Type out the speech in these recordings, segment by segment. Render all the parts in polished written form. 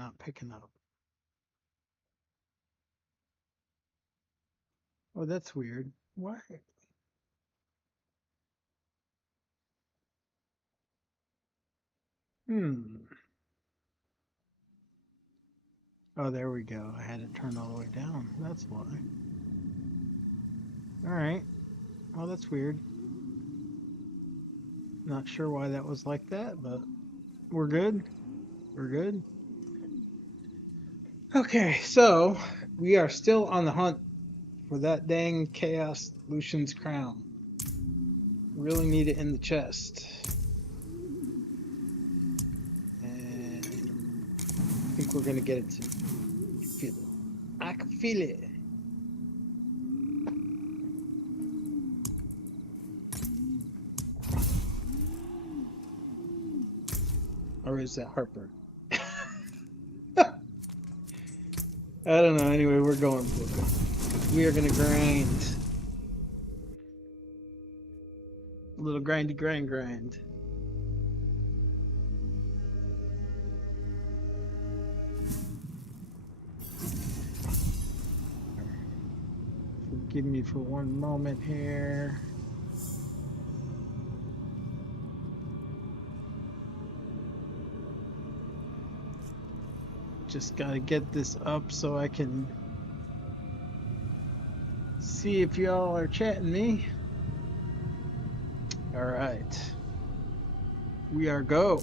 not picking up? Oh, that's weird. Why? Hmm. Oh, there we go. I had it turned all the way down. That's why. All right. Oh, that's weird. Not sure why that was like that, but we're good. We're good. Okay, so we are still on the hunt for that dang Chaos Lucian's crown. Really need it in the chest. And I think we're gonna get it soon. I can feel it. I can feel it. Or is that Harper? I don't know. Anyway, we're going for it. We are gonna grind. A little grindy grind. Forgive me for one moment here. Just gotta get this up so I can see if y'all are chatting me. All right. We are go.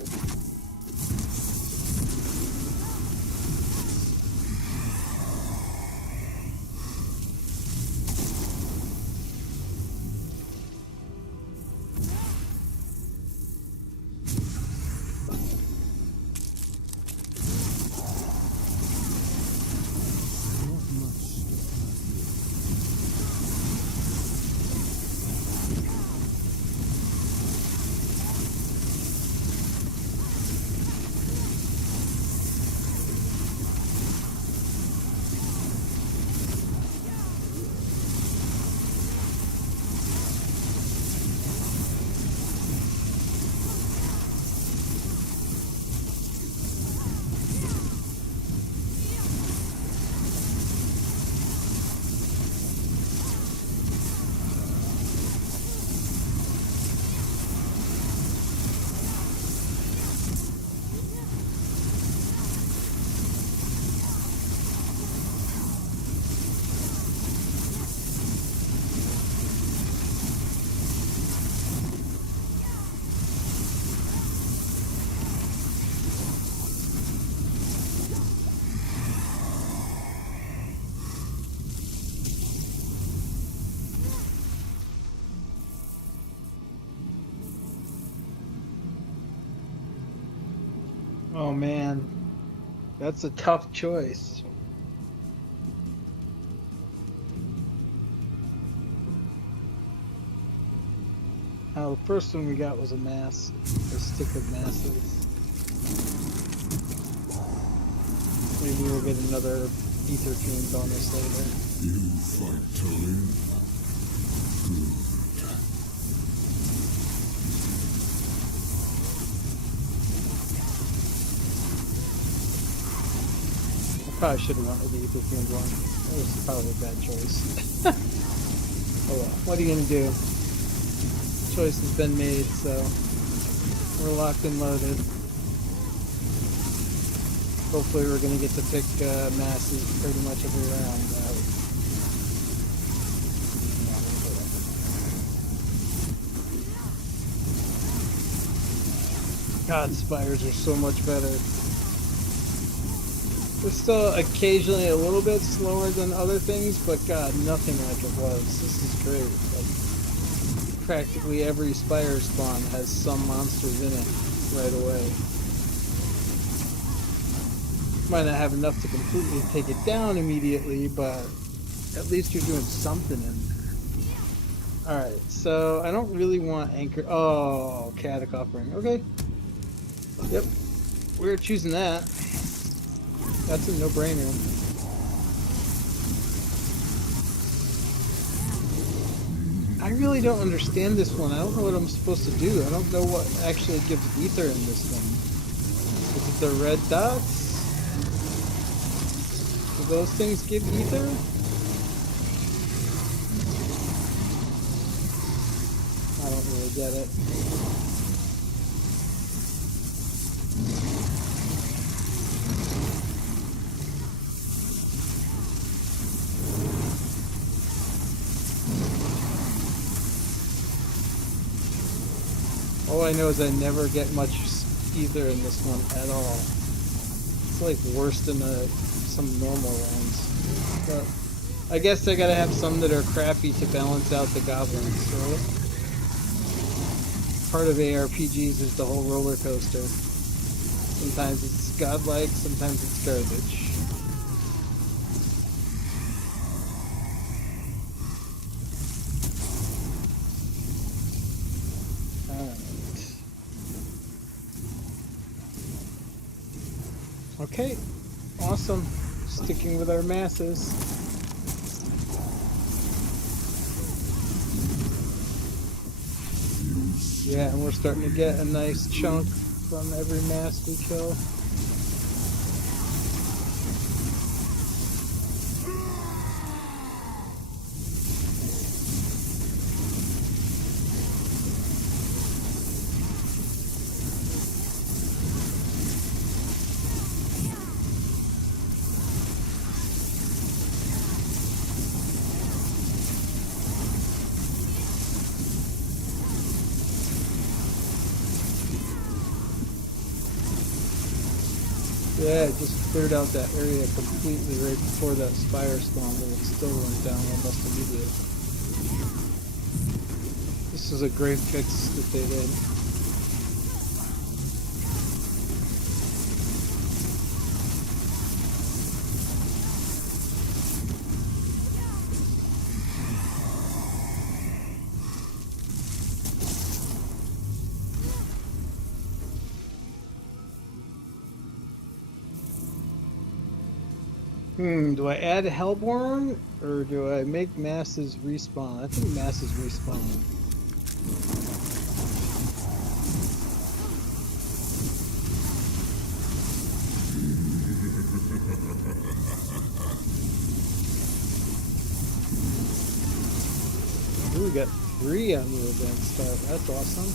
Oh man, that's a tough choice. The first one we got was a mass, a stick of masses. Maybe we'll get another ether fiend bonus later. You fight to live. Good. Probably should have went with the ether fiend one. That was probably a bad choice. Oh well, what are you gonna do? Choice has been made, so we're locked and loaded. Hopefully we're gonna get to pick masses pretty much every round. God, spires are so much better. They're still occasionally a little bit slower than other things, but God, nothing like it was. This is great. Like, practically every spire spawn has some monsters in it right away. Might not have enough to completely take it down immediately, but at least you're doing something in there. Alright, so I don't really want anchor. Oh, Caddick offering. Okay. Yep. We're choosing that. That's a no-brainer. I really don't understand this one. I don't know what I'm supposed to do. I don't know what actually gives ether in this one. Is it the red dots? those things give ether? I don't really get it. All I know is I never get much ether in this one at all. It's like worse than some normal ones. But I guess I gotta have some that are crappy to balance out the goblins. So part of ARPGs is the whole roller coaster. Sometimes it's godlike, sometimes it's garbage. Okay, awesome. Sticking with our masses. Yeah, and we're starting to get a nice chunk from every mass we kill. Yeah, it just cleared out that area completely right before that spire spawned, and it still went down almost immediately. This is a great fix that they did. Do I add Hellborn, or do I make masses respawn? I think masses respawn. Ooh, we got 3 on the event start. That's awesome.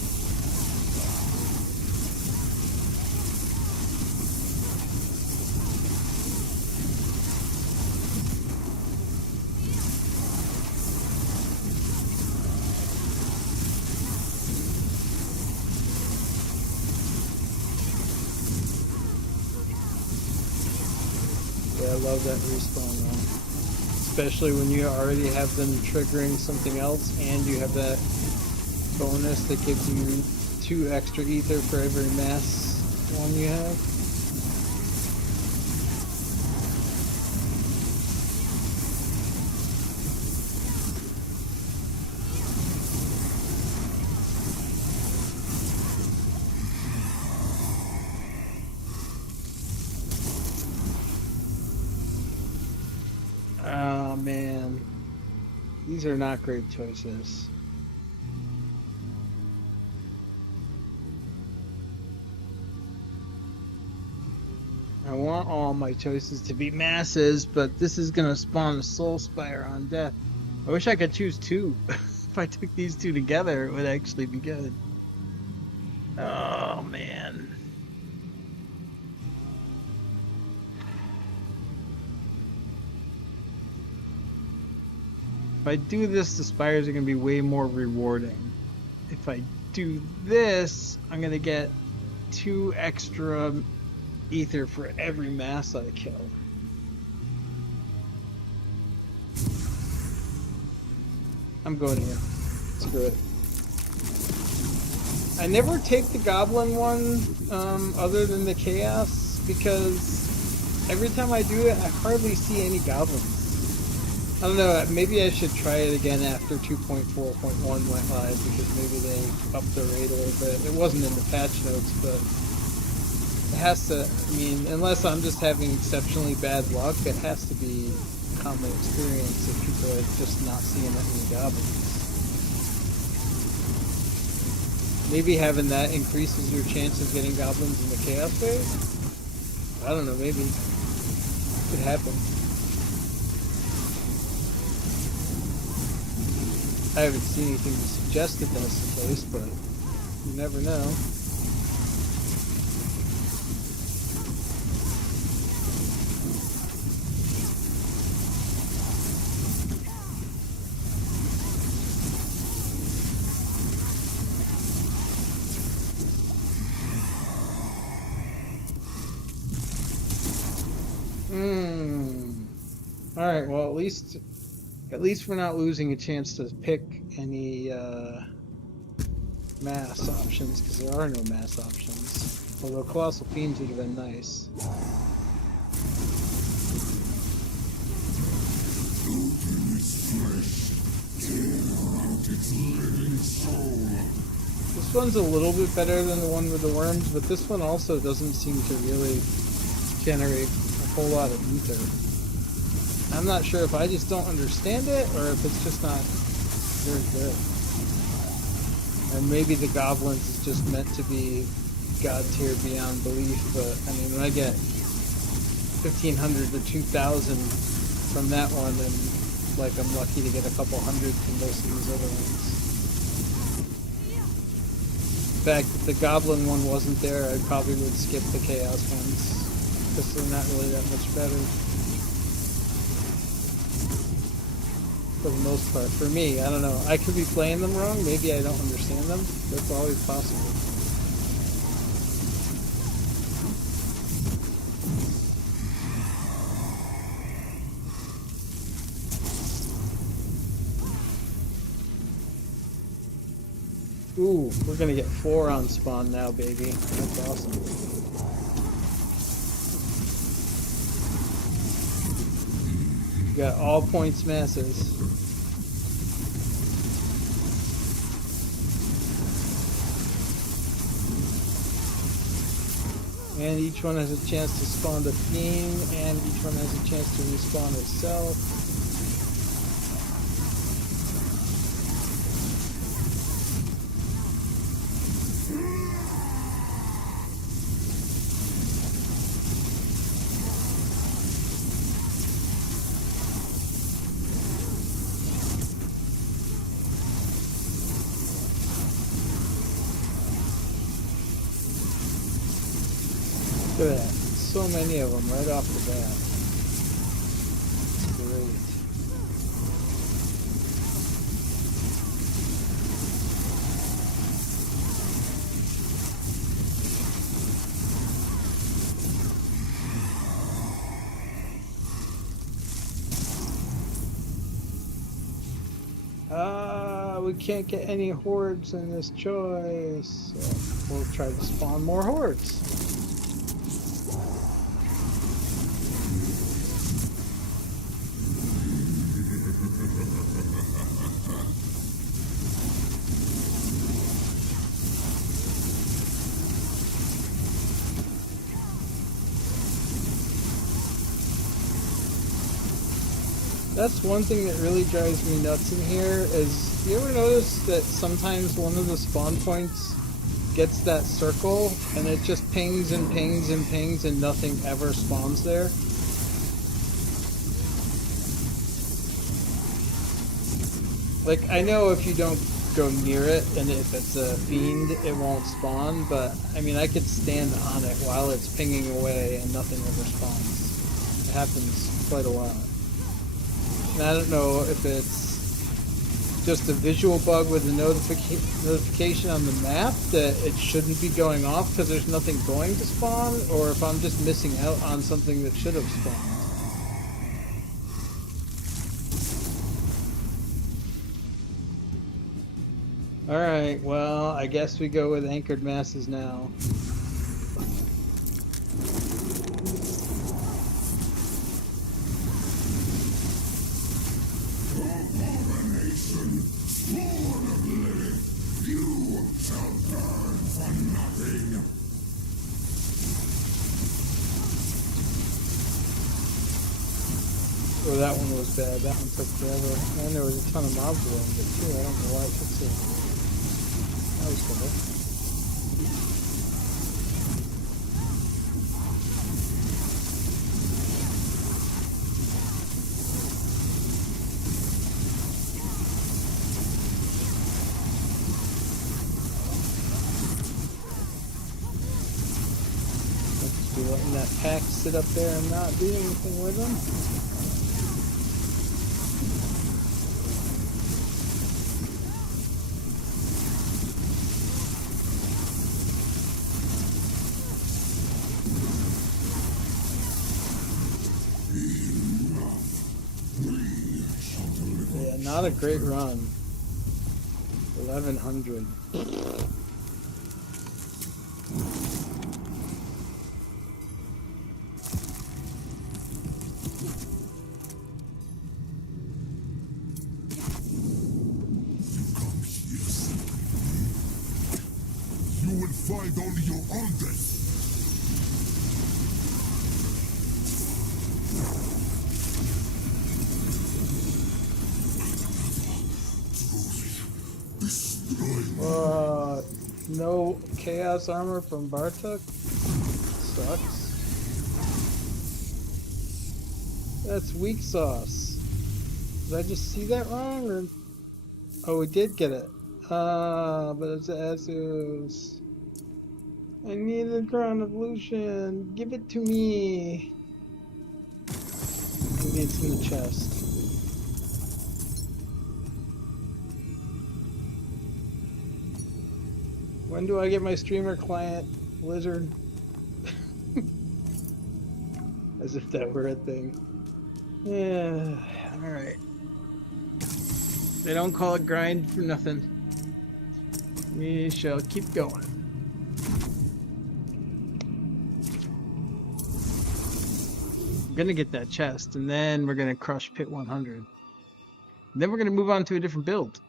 I love that respawn one. Especially when you already have them triggering something else and you have that bonus that gives you 2 extra ether for every mass one you have. Oh man, these are not great choices. I want all my choices to be masses, but this is gonna spawn a soul spire on death. I wish I could choose 2. If I took these 2 together, it would actually be good. Oh man. If I do this, the spires are going to be way more rewarding. If I do this, I'm going to get 2 extra ether for every mass I kill. I'm going here. Screw it. I never take the goblin one other than the chaos, because every time I do it, I hardly see any goblins. I don't know, maybe I should try it again after 2.4.1 went live, because maybe they upped the rate a little bit. It wasn't in the patch notes, but it has to, I mean, unless I'm just having exceptionally bad luck, it has to be a common experience if people are just not seeing that many goblins. Maybe having that increases your chance of getting goblins in the chaos phase? I don't know, maybe. Could happen. I haven't seen anything to suggest that that's the case, but you never know. Alright, well at least we're not losing a chance to pick any mass options, because there are no mass options. Although Colossal Fiends would have been nice. This one's a little bit better than the one with the worms, but this one also doesn't seem to really generate a whole lot of ether. I'm not sure if I just don't understand it or if it's just not very good. And maybe the goblins is just meant to be god tier beyond belief, but I mean, when I get 1,500 to 2,000 from that one, then like I'm lucky to get a couple hundred from most of these other ones. In fact, if the goblin one wasn't there, I probably would skip the chaos ones, because they're not really that much better. For the most part, for me, I don't know. I could be playing them wrong. Maybe I don't understand them. That's always possible. Ooh, we're gonna get 4 on spawn now, baby. That's awesome. We got all points masses. And each one has a chance to spawn the fiend, and each one has a chance to respawn itself. Look at that. So many of them right off the bat. It's great. We can't get any hordes in this choice. So we'll try to spawn more hordes. That's one thing that really drives me nuts in here is, you ever notice that sometimes one of the spawn points gets that circle and it just pings and pings and pings and nothing ever spawns there? Like, I know if you don't go near it and if it's a fiend it won't spawn, but I mean, I could stand on it while it's pinging away and nothing ever spawns. It happens quite a lot. And I don't know if it's just a visual bug with the notification on the map that it shouldn't be going off because there's nothing going to spawn, or if I'm just missing out on something that should have spawned. Alright, well, I guess we go with anchored masses now. Oh, that one was bad. That one took forever. And there was a ton of mobs around it too. I don't know why it took so long. That was bad. packs sit up there and not do anything with them. Yeah, not a great run. 1100. You will find only your own death. No chaos armor from Bartok? Sucks. That's weak sauce. Did I just see that wrong? Or... Oh, we did get it. But it's Asus. I need the crown of Lucion. Give it to me. Maybe it's in the chest. When do I get my streamer client, Blizzard? As if that were a thing. Yeah, alright. They don't call it grind for nothing. We shall keep going. I'm gonna get that chest, and then we're gonna crush Pit 100. And then we're gonna move on to a different build.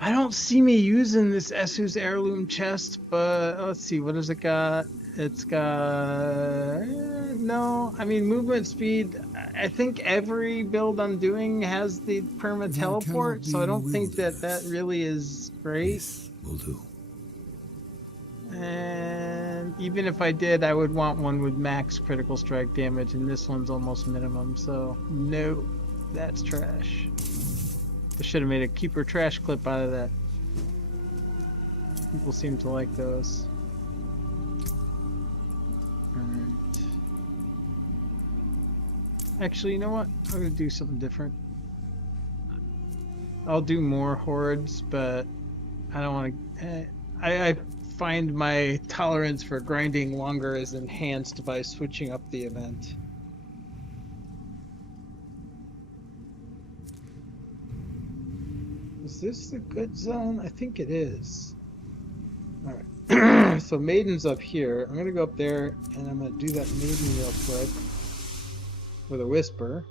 I don't see me using this Asus heirloom chest, but let's see, what does it got? It's got no, I mean movement speed. I think every build I'm doing has the perma teleport, so I don't think that really is great. Yes, will do. And even if I did, I would want one with max critical strike damage, and this one's almost minimum, so no, that's trash. I should have made a keeper trash clip out of that. People seem to like those. Alright. Actually, you know what? I'm gonna do something different. I'll do more hordes, but I don't want to... I find my tolerance for grinding longer is enhanced by switching up the event. Is this the good zone? I think it is. Alright. So Maiden's up here. I'm going to go up there and I'm going to do that Maiden real quick with a Whisper.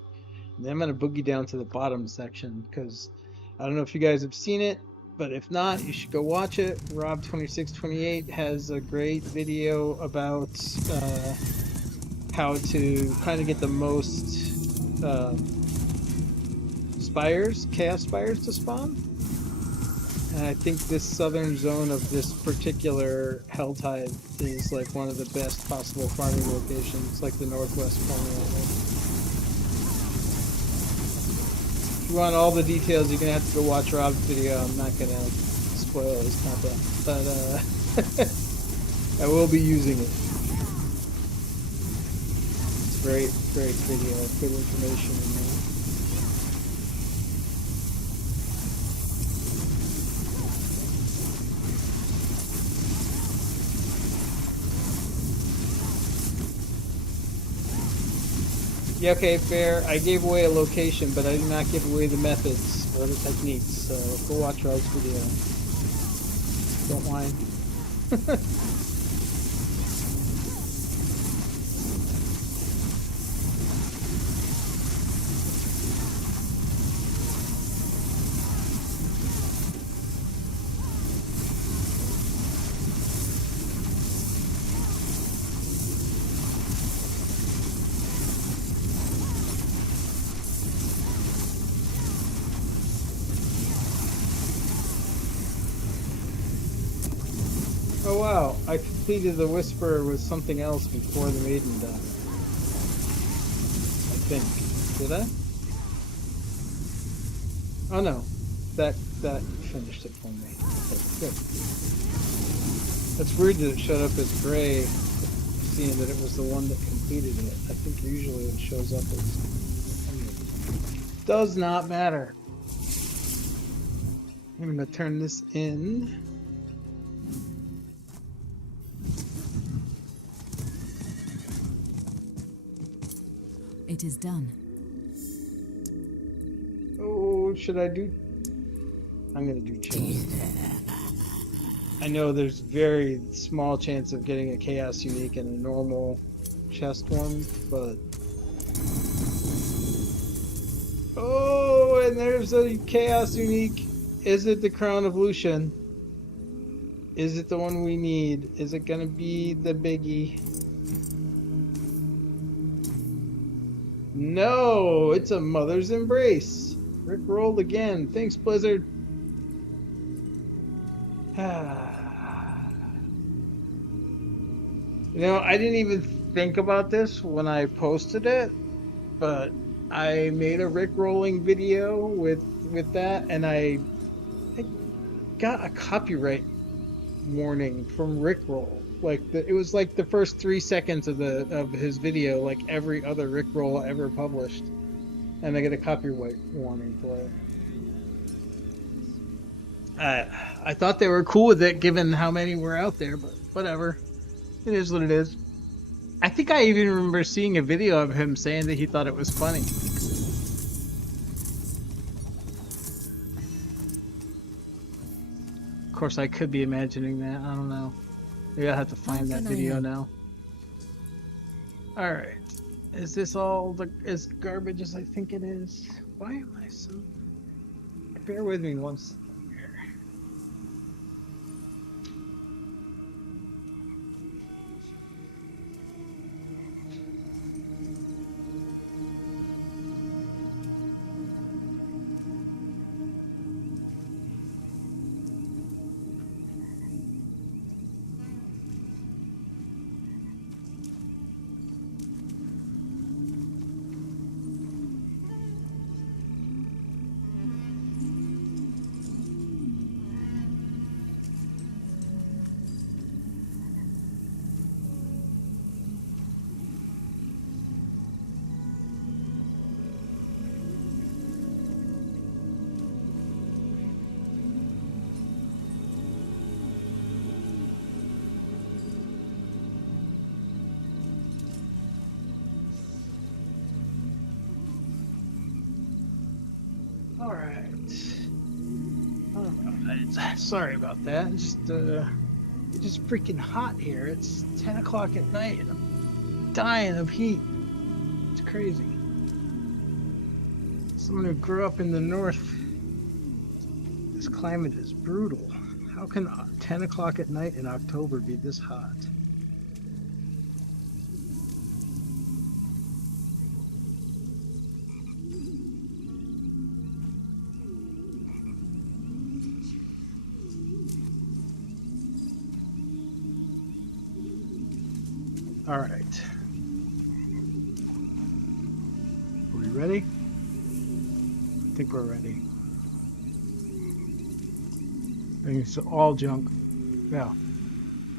And then I'm going to boogie down to the bottom section because I don't know if you guys have seen it, but if not, you should go watch it. Rob2628 has a great video about how to kind of get the most spires, chaos spires to spawn. And I think this southern zone of this particular Helltide is like one of the best possible farming locations, like the northwest corner of it. If you want all the details, you're gonna have to go watch Rob's video. I'm not gonna spoil his content, but I will be using it. It's great video, good information in there. Yeah, okay, fair. I gave away a location, but I did not give away the methods or the techniques, so go watch Rob's video. Don't whine. Oh wow, I completed the Whisper with something else before the Maiden died. I think. Did I? Oh no, that finished it for me. Okay, good. That's weird that it showed up as gray, seeing that it was the one that completed it. I think usually it shows up as... Does not matter. I'm gonna turn this in. It is done. Oh, should I do? I'm gonna do chest. I know there's very small chance of getting a chaos unique in a normal chest one, but oh, and there's a chaos unique. Is it the Crown of Lucion? Is it the one we need? Is it gonna be the biggie? No, it's a Mother's Embrace. Rick rolled again. Thanks, Blizzard. You know, I didn't even think about this when I posted it, but I made a Rick rolling video with that, and I got a copyright warning from Rickroll. Like it was like the first 3 seconds of his video, like every other Rickroll ever published, and I get a copyright warning for it. I thought they were cool with it, given how many were out there, but whatever. It is what it is. I think I even remember seeing a video of him saying that he thought it was funny. Of course, I could be imagining that. I don't know. Maybe I'll have to find that video now. Alright. Is this all as garbage as I think it is? Why am I so... Bear with me one second here. Alright. Sorry about that. It's just freaking hot here. It's 10 o'clock at night and I'm dying of heat. It's crazy. Someone who grew up in the north, this climate is brutal. How can 10 o'clock at night in October be this hot? All right. Are we ready? I think we're ready. I think it's all junk. Yeah.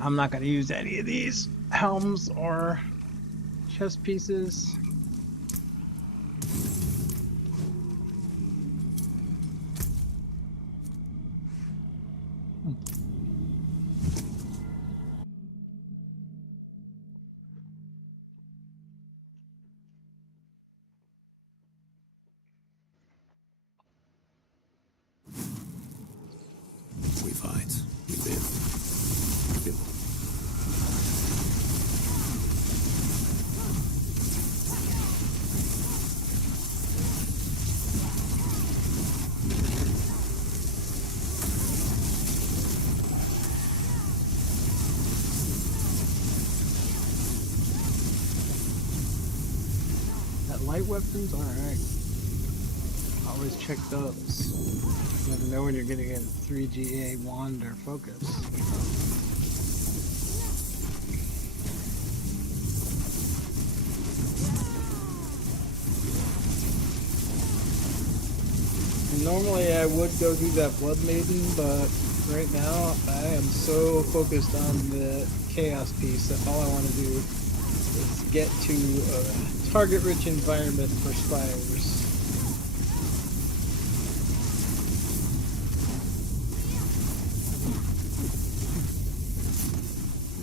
I'm not going to use any of these helms or chest pieces. We fight, we live, we build. That light weapons? Alright. Always check those. You never know when you're getting a 3GA wand or focus. And Normally I would go do that Blood Maiden, but right now I am so focused on the chaos piece that all I want to do is get to a target-rich environment for spires.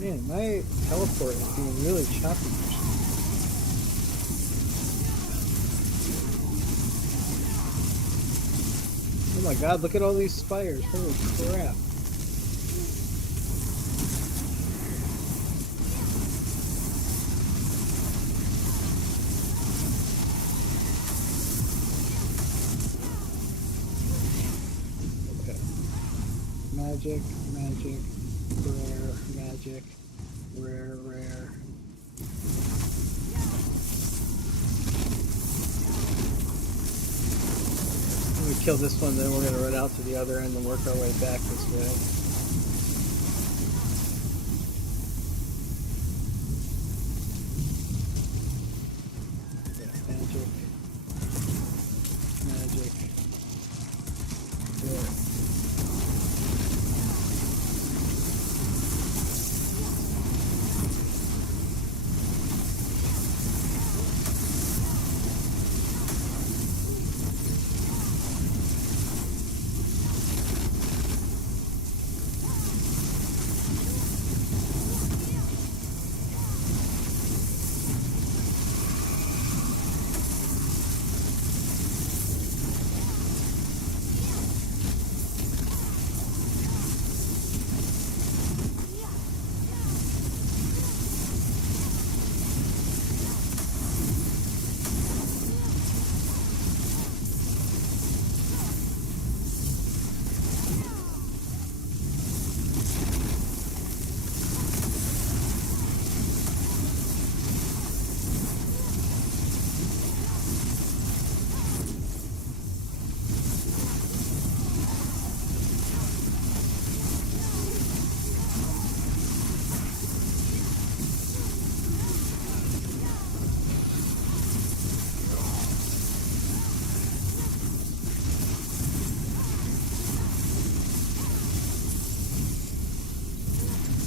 Man, my teleport is being really choppy. Oh my god, look at all these spires. Holy crap. Okay. Magic, magic, rare, magic, rare, rare. We kill this one, then we're gonna run out to the other end and work our way back this way. Yeah, magic. Magic. There.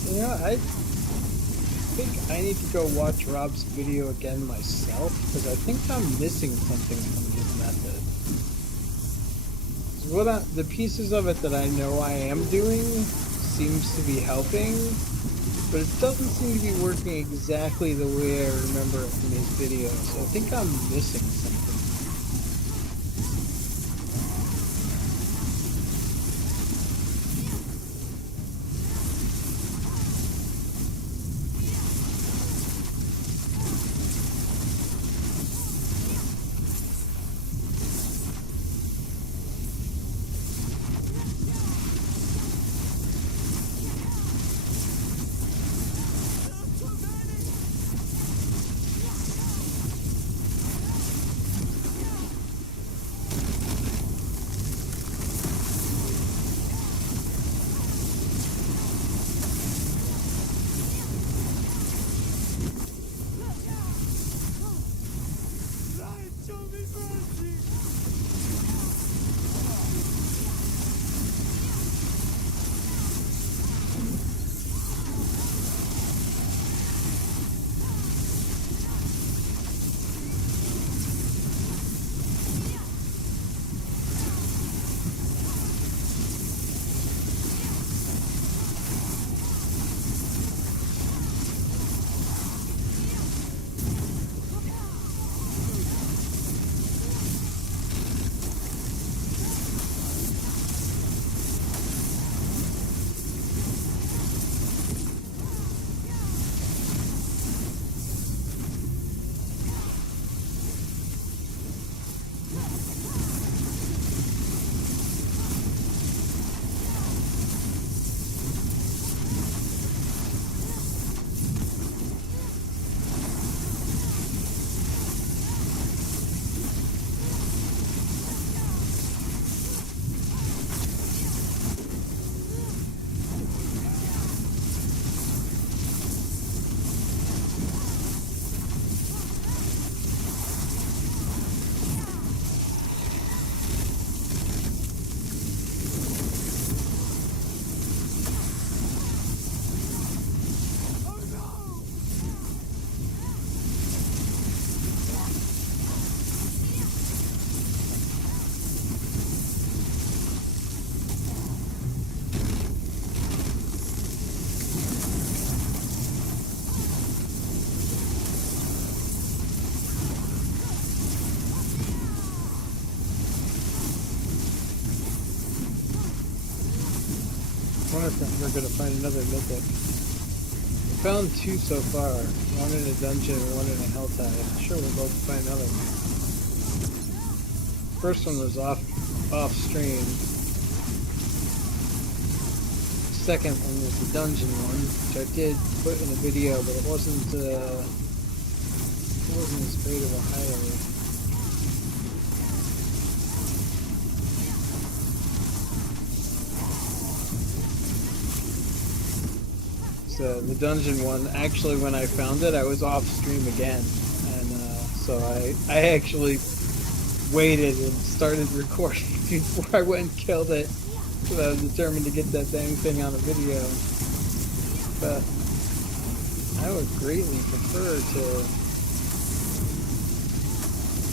You know, I think I need to go watch Rob's video again myself, because I think I'm missing something from his method. The pieces of it that I know I am doing seems to be helping, but it doesn't seem to be working exactly the way I remember it from his videos. So I think I'm missing something. wonder if we're gonna find another mythic. We found 2 so far. One in a dungeon and one in a helltide. I'm sure we'll both find another one. First one was off stream. Second one was the dungeon one, which I did put in a video, but it wasn't as great of a highlight. So the dungeon one, actually when I found it, I was off stream again, and so I actually waited and started recording before I went and killed it, because I was determined to get that dang thing on a video. But I would greatly prefer to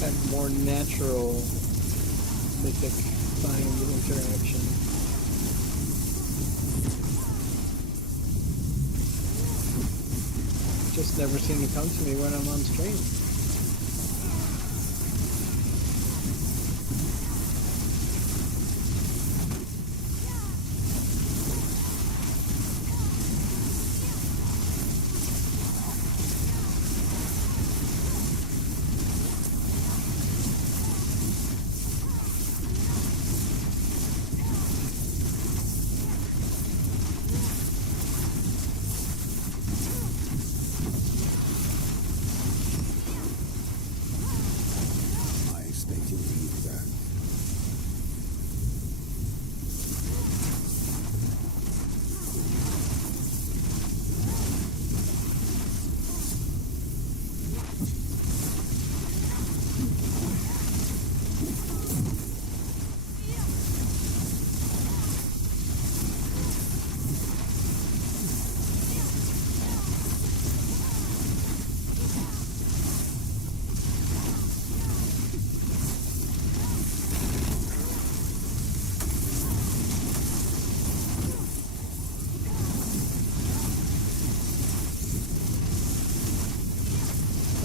have more natural mythic find interaction. Just never seem to come to me when I'm on stream.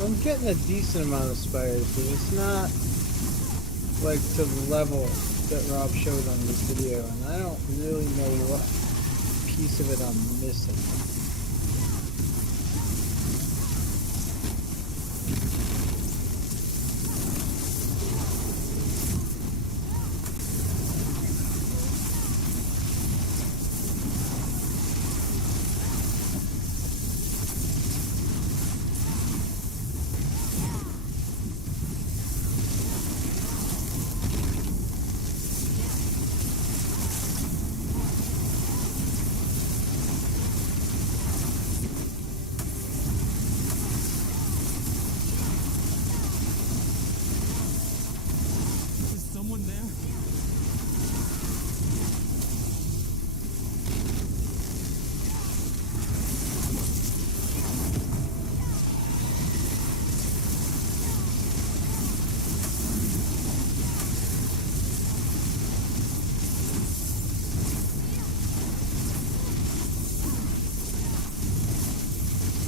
I'm getting a decent amount of spiders, but it's not like to the level that Rob showed on this video, and I don't really know what piece of it I'm missing.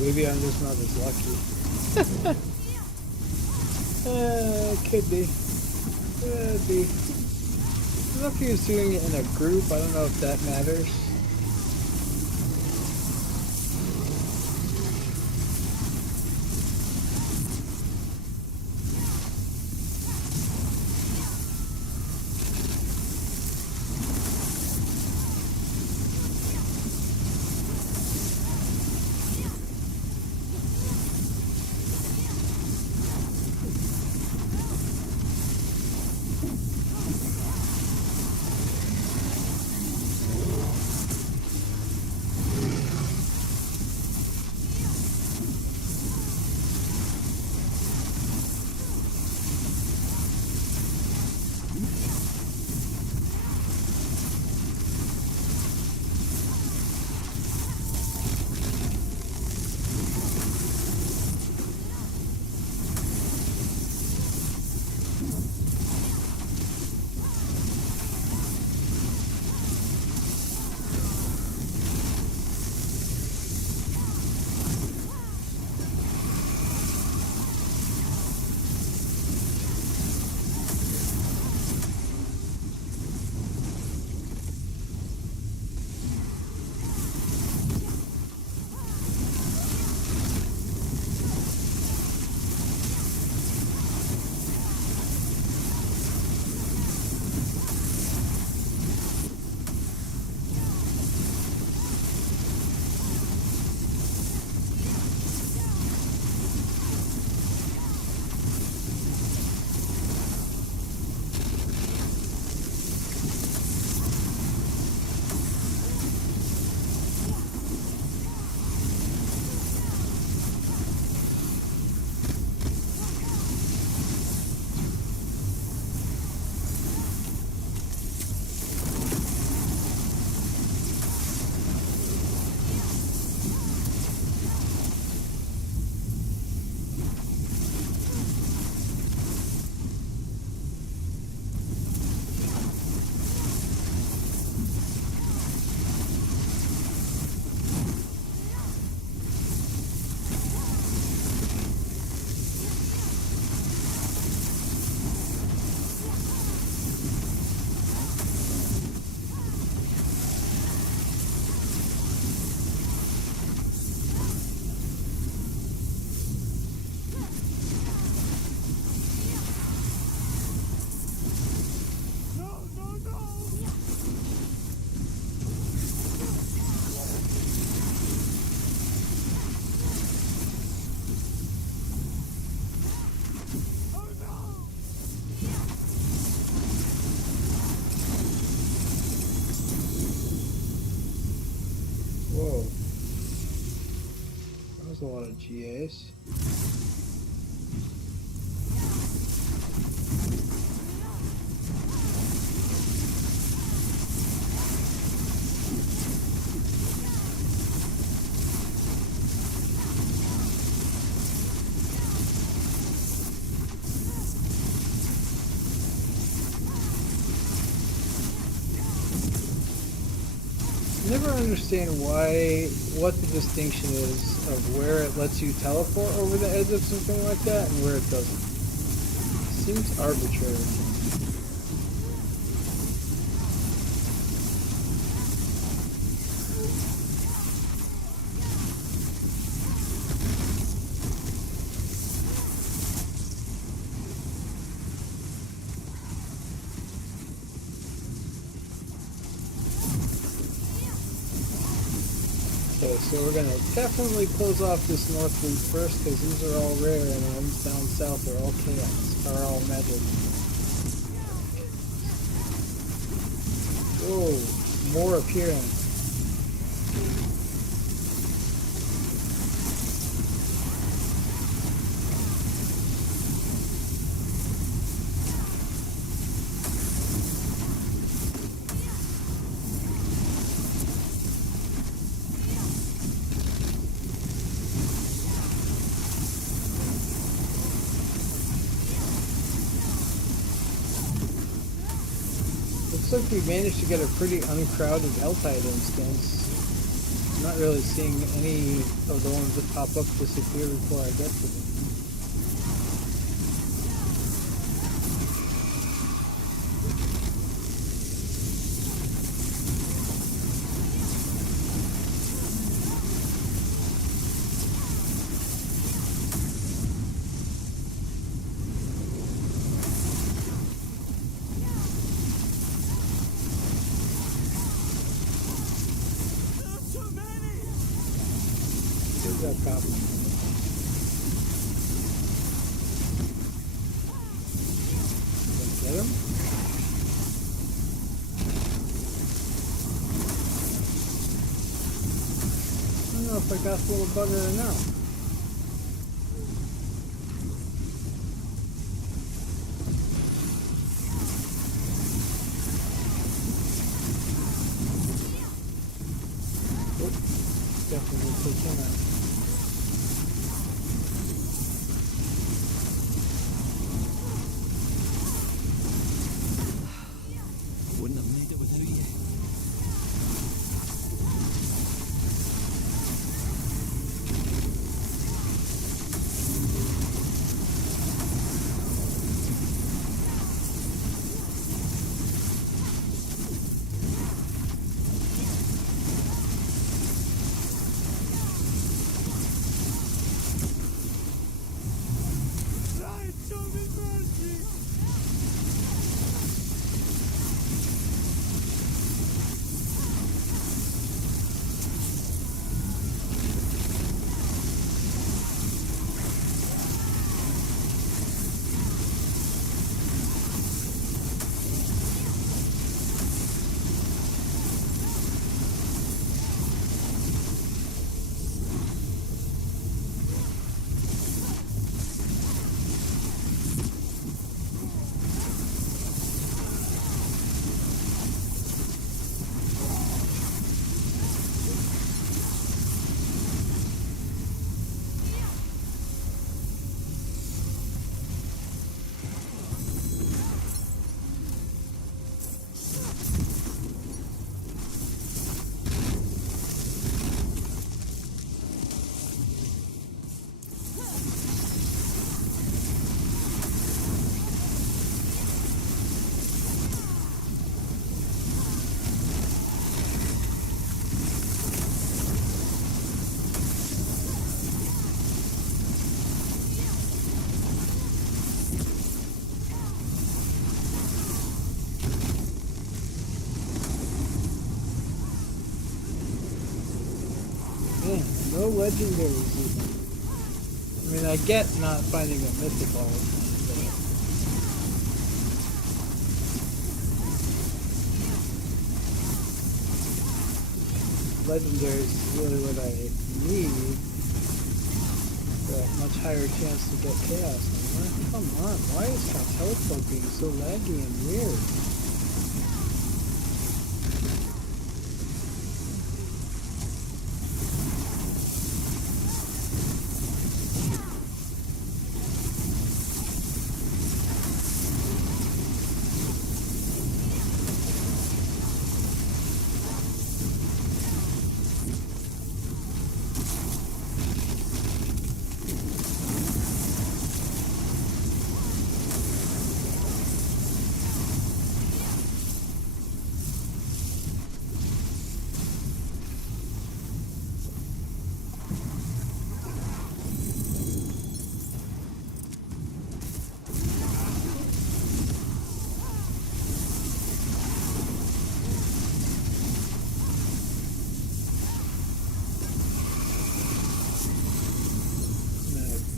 Maybe I'm just not as lucky. Could be. Could be. I don't know if he was doing it in a group. I don't know if that matters. Whoa. That was a lot of GAs. I never understand what the distinction is of where it lets you teleport over the edge of something like that and where it doesn't. It seems arbitrary. Okay, so we're gonna definitely close off this north loop first because these are all rare and the ones down south are all chaos, are all magic. Whoa, more appearing. Looks like we managed to get a pretty uncrowded L-Tide instance. I'm not really seeing any of the ones that pop up disappear before I get to them. That cop. Get him? I don't know if I got the little bugger or not. Oh, definitely take him out. Wouldn't have made it without you. Man, no legendaries even. I mean, I get not finding a mythic all the time, but legendaries is really what I need for a much higher chance to get chaos. Come on, why is my teleport being so laggy and weird?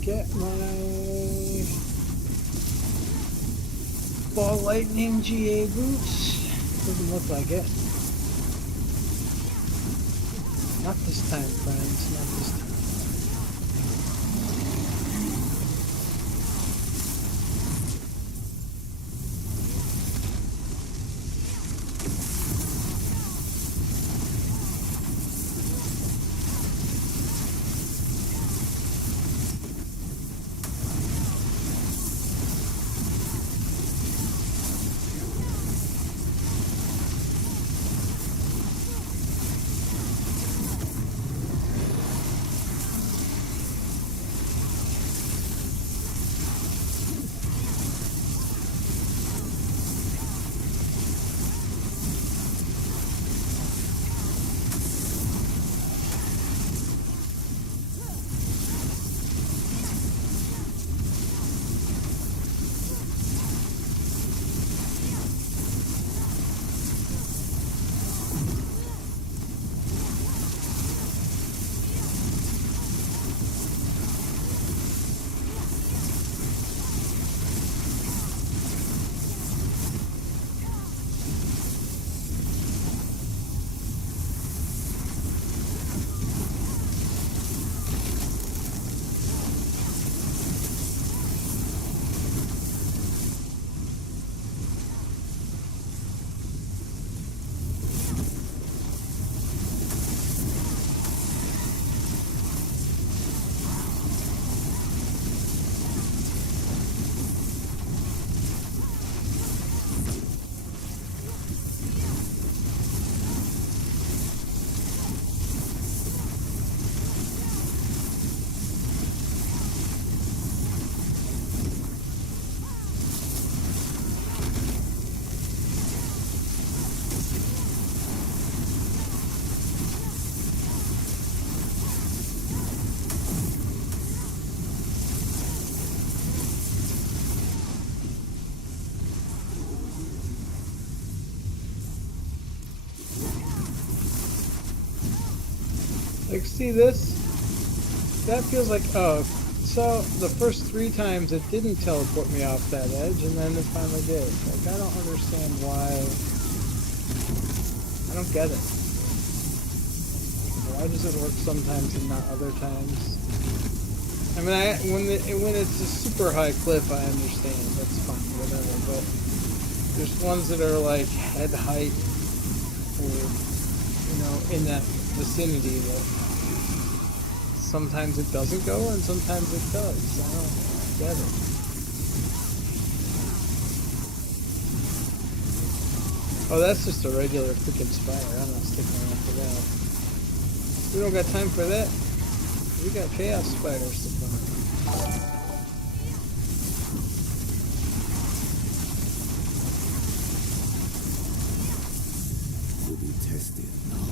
Get my ball lightning GA boots. Doesn't look like it. Not this time, friends. Not this time. Like, see this? That feels like, oh, so the first 3 times it didn't teleport me off that edge, and then it finally did. Like, I don't understand why. I don't get it. Why does it work sometimes and not other times? I mean, when it's a super high cliff, I understand. That's fine, whatever. But there's ones that are like head height, or in that vicinity that sometimes it doesn't go and sometimes it does. I don't get it. Oh, that's just a regular freaking spider. I'm not sticking around for that. We don't got time for that. We got chaos spiders to find. To be tested now.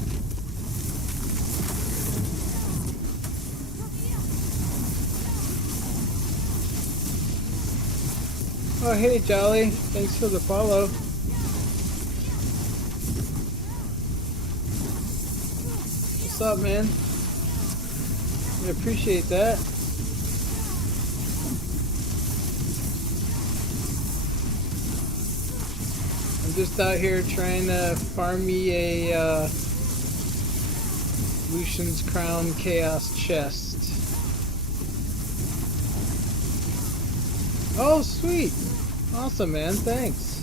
Oh, hey, Jolly. Thanks for the follow. What's up, man? I appreciate that. I'm just out here trying to farm me a Lucian's Crown Chaos Chest. Oh, sweet! Awesome, man. Thanks.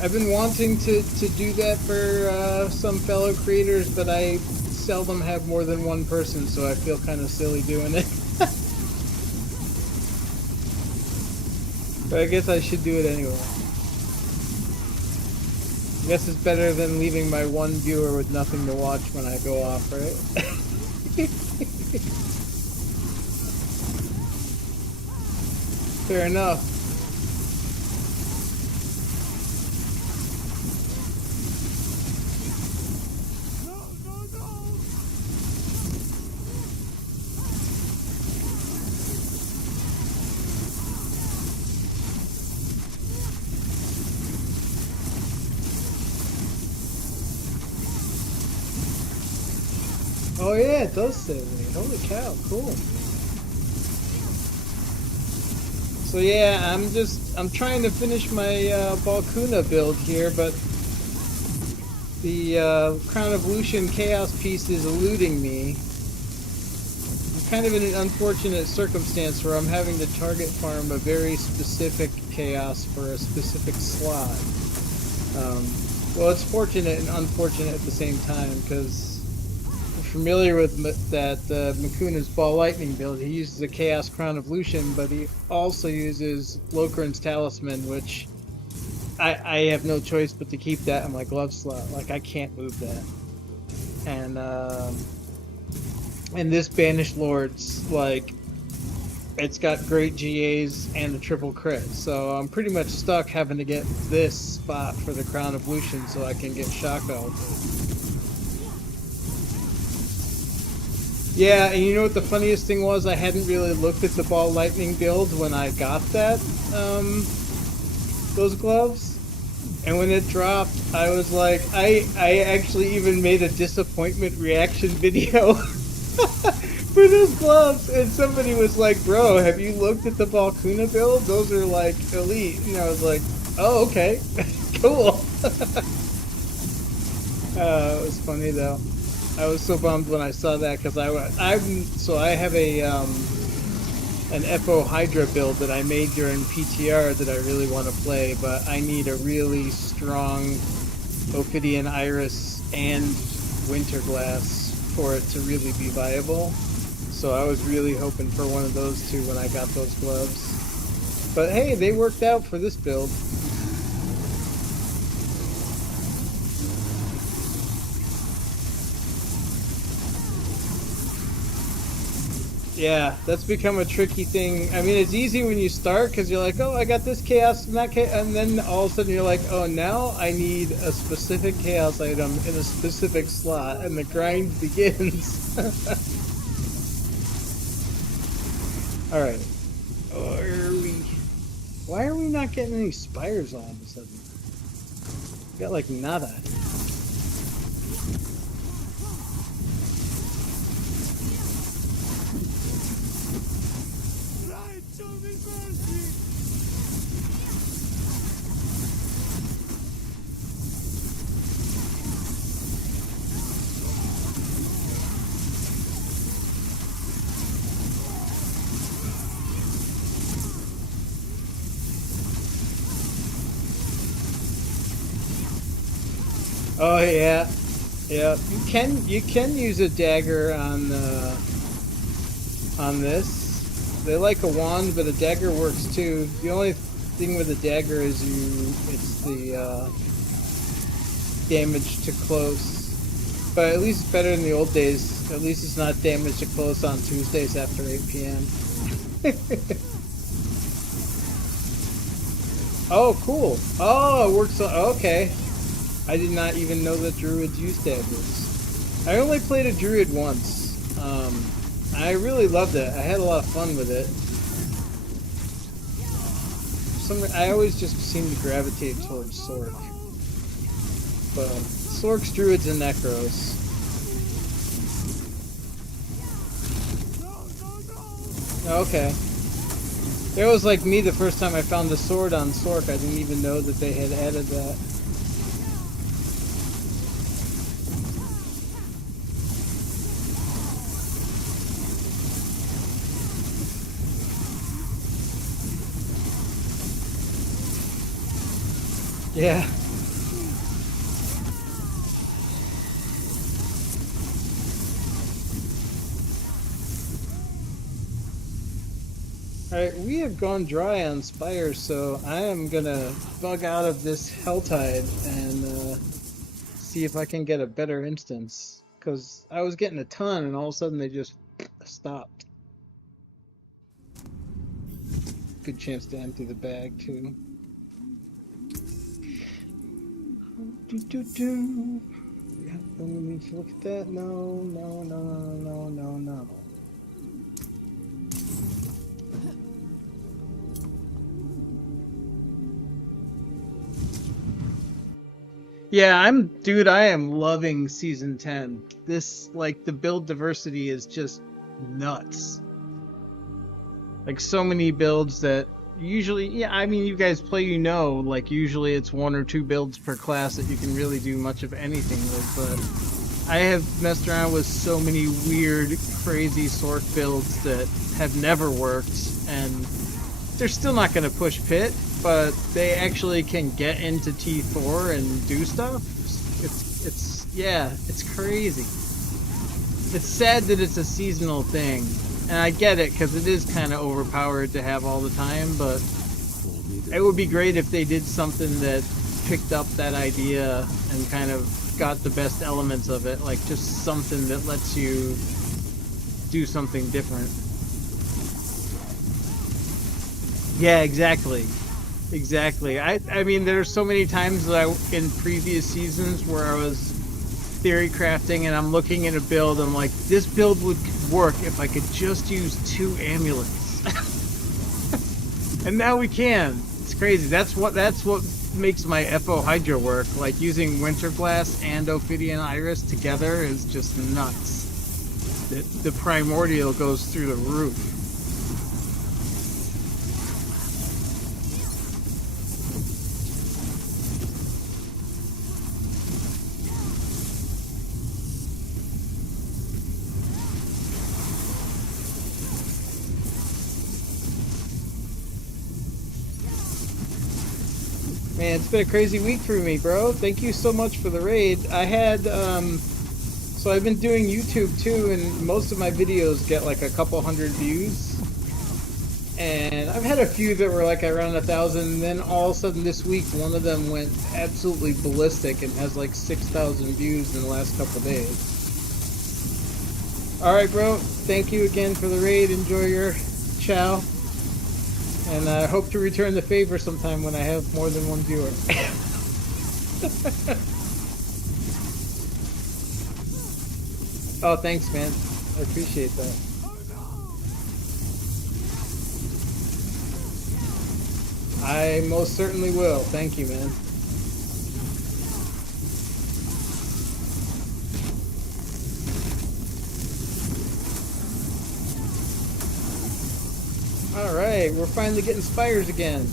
I've been wanting to do that for some fellow creators, but I seldom have more than one person, so I feel kind of silly doing it. But I guess I should do it anyway. I guess it's better than leaving my one viewer with nothing to watch when I go off, right? Fair enough. Oh yeah, it does save me. Holy cow, cool. So yeah, I'm trying to finish my Balkuna build here, but the Crown of Lucian Chaos piece is eluding me. I'm kind of in an unfortunate circumstance where I'm having to target farm a very specific chaos for a specific slot. Well, it's fortunate and unfortunate at the same time, because familiar with that Makuna's Ball Lightning build. He uses a Chaos Crown of Lucian, but he also uses Lokran's Talisman, which I have no choice but to keep that in my glove slot. Like, I can't move that. And this Banished Lord's, like, it's got great GAs and a triple crit, so I'm pretty much stuck having to get this spot for the Crown of Lucian so I can get SHAKO. Yeah, and you know what the funniest thing was? I hadn't really looked at the Ball Lightning build when I got that, those gloves. And when it dropped, I was like, I actually even made a disappointment reaction video for those gloves. And somebody was like, bro, have you looked at the Balkuna build? Those are like elite. And I was like, oh, okay, cool. It was funny though. I was so bummed when I saw that, because I have a an Epo Hydra build that I made during PTR that I really want to play, but I need a really strong Ophidian Iris and Winterglass for it to really be viable. So I was really hoping for one of those two when I got those gloves. But hey, they worked out for this build. Yeah, that's become a tricky thing. I mean, it's easy when you start because you're like, oh, I got this chaos and that chaos, and then all of a sudden you're like, oh, now I need a specific chaos item in a specific slot, and the grind begins. All right, why are we not getting any spires all of a sudden? We got like nada. Oh yeah, yeah. You can use a dagger on this. They like a wand, but a dagger works too. The only thing with a dagger is it's the damage to close. But at least it's better than the old days. At least it's not damage to close on Tuesdays after 8 p.m. Oh, cool. Oh, it works. Okay. I did not even know that druids used daggers. I only played a druid once. I really loved it. I had a lot of fun with it. I always just seem to gravitate towards Sork. But Sorks, druids, and necros. Okay. That was like me the first time I found the sword on Sork. I didn't even know that they had added that. Yeah. Alright, we have gone dry on spires, so I am gonna bug out of this Helltide and see if I can get a better instance. Because I was getting a ton and all of a sudden they just stopped. Good chance to empty the bag too. Yeah, let me look at that. No, no, no, no, no, no. Yeah, dude, I am loving season 10. This, like, the build diversity is just nuts. Like, so many builds that usually, yeah, I mean, you guys play, you know, like, usually it's 1 or 2 builds per class that you can really do much of anything with, but I have messed around with so many weird, crazy Sork builds that have never worked, and they're still not going to push Pit, but they actually can get into T4 and do stuff. It's crazy. It's sad that it's a seasonal thing, and I get it because it is kind of overpowered to have all the time, but it would be great if they did something that picked up that idea and kind of got the best elements of it, like just something that lets you do something different. Yeah, exactly. Exactly. I mean, there's so many times that in previous seasons where I was theory crafting and I'm looking at a build, I'm like, this build would work if I could just use 2 amulets. And now we can. It's crazy. That's what makes my FO Hydra work. Like, using Winterglass and Ophidian Iris together is just nuts. The primordial goes through the roof. Man, it's been a crazy week for me, bro. Thank you so much for the raid. I had, so I've been doing YouTube too, and most of my videos get like a couple hundred views. And I've had a few that were like around 1,000, and then all of a sudden this week, one of them went absolutely ballistic and has like 6,000 views in the last couple days. Alright, bro. Thank you again for the raid. Enjoy your chow. And I hope to return the favor sometime when I have more than one viewer. Oh, thanks, man. I appreciate that. I most certainly will. Thank you, man. Alright, we're finally getting spires again.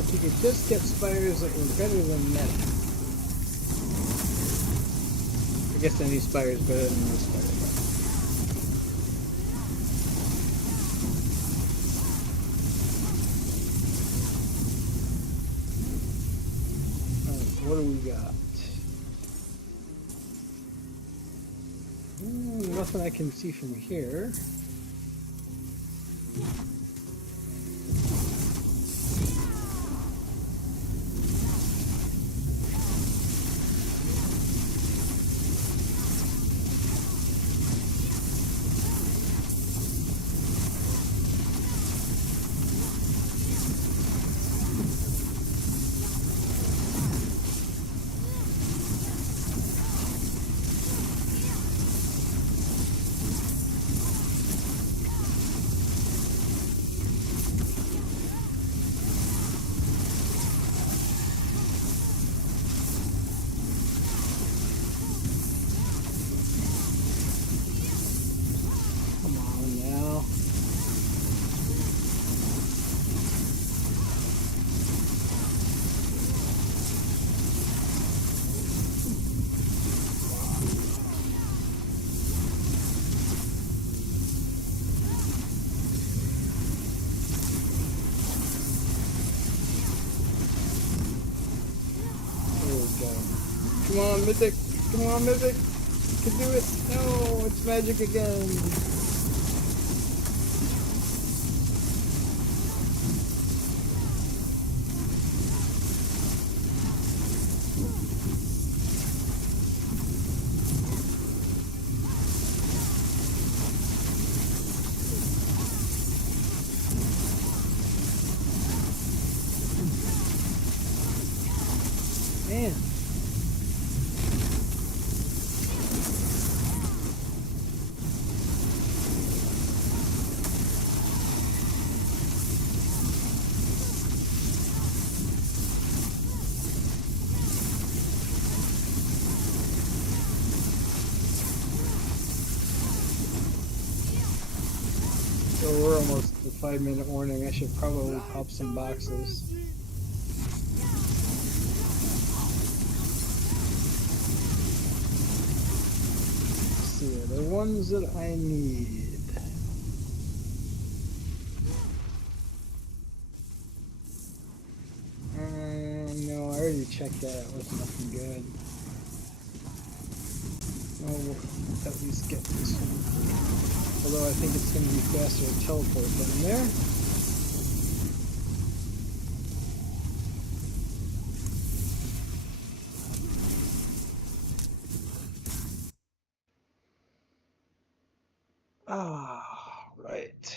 If you could just get spires that were better than net. I guess any spire is better than no spire. Alright, what do we got? Nothing I can see from here. Come on, Mythic! Come on, Mythic! Can do it! No, it's magic again! Man. So we're almost at the 5-minute warning. I should probably pop some boxes. Let's see, the ones that I need. No, I already checked that. It was nothing good. Oh, we'll at least get this one. Although I think it's going to be faster to teleport down there. Ah, right.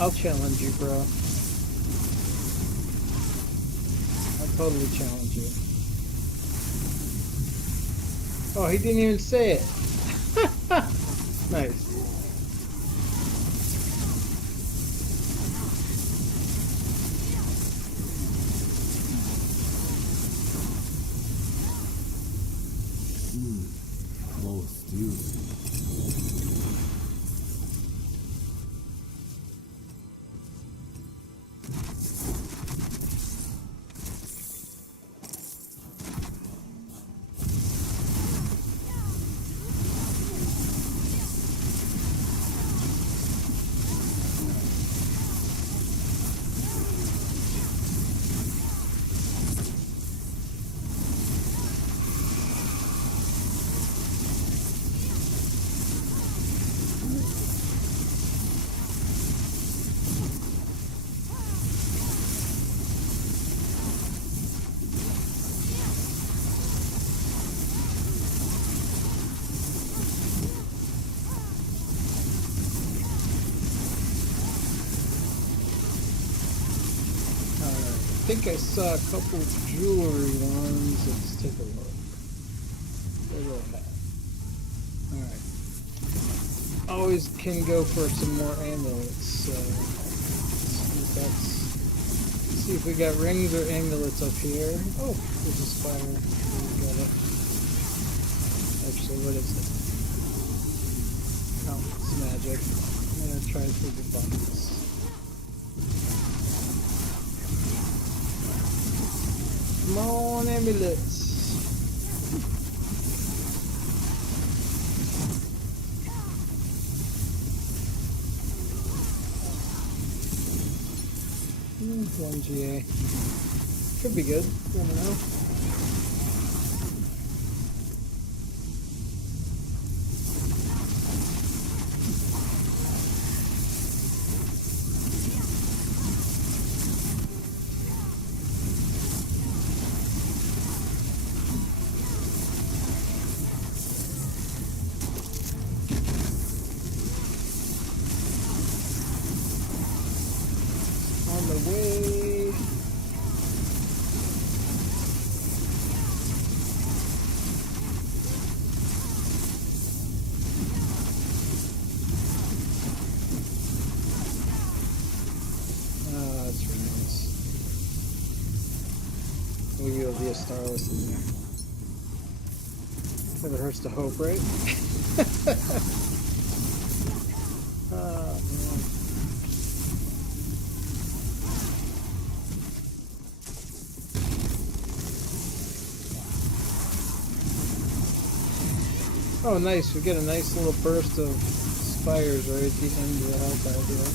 I'll challenge you, bro. I'll totally challenge you. Oh, he didn't even say it. Nice. Most useful. I think I saw a couple jewelry ones. Let's take a look. Where do I have? Alright. always can go for some more amulets. So let's see if we got rings or amulets up here. Oh, there's a spire. We got it. Actually, what is it? Oh, it's magic. I'm gonna try for the buttons. Come on, amulets. One GA. Could be good. I don't know. On the way. Ah, that's really nice. Maybe it'll be a starless in there. Never hurts to hope, right? Ah, man. Oh, nice. We get a nice little burst of spires right at the end of the hellside here.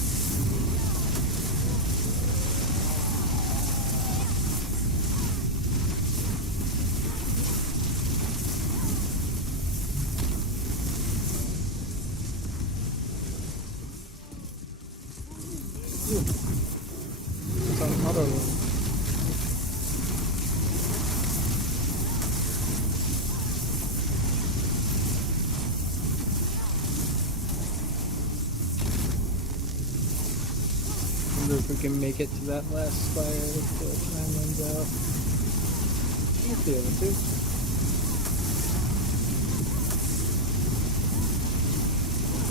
Ooh. It's on auto room. Wonder if we can make it to that last spire before time runs out. We'll be able to.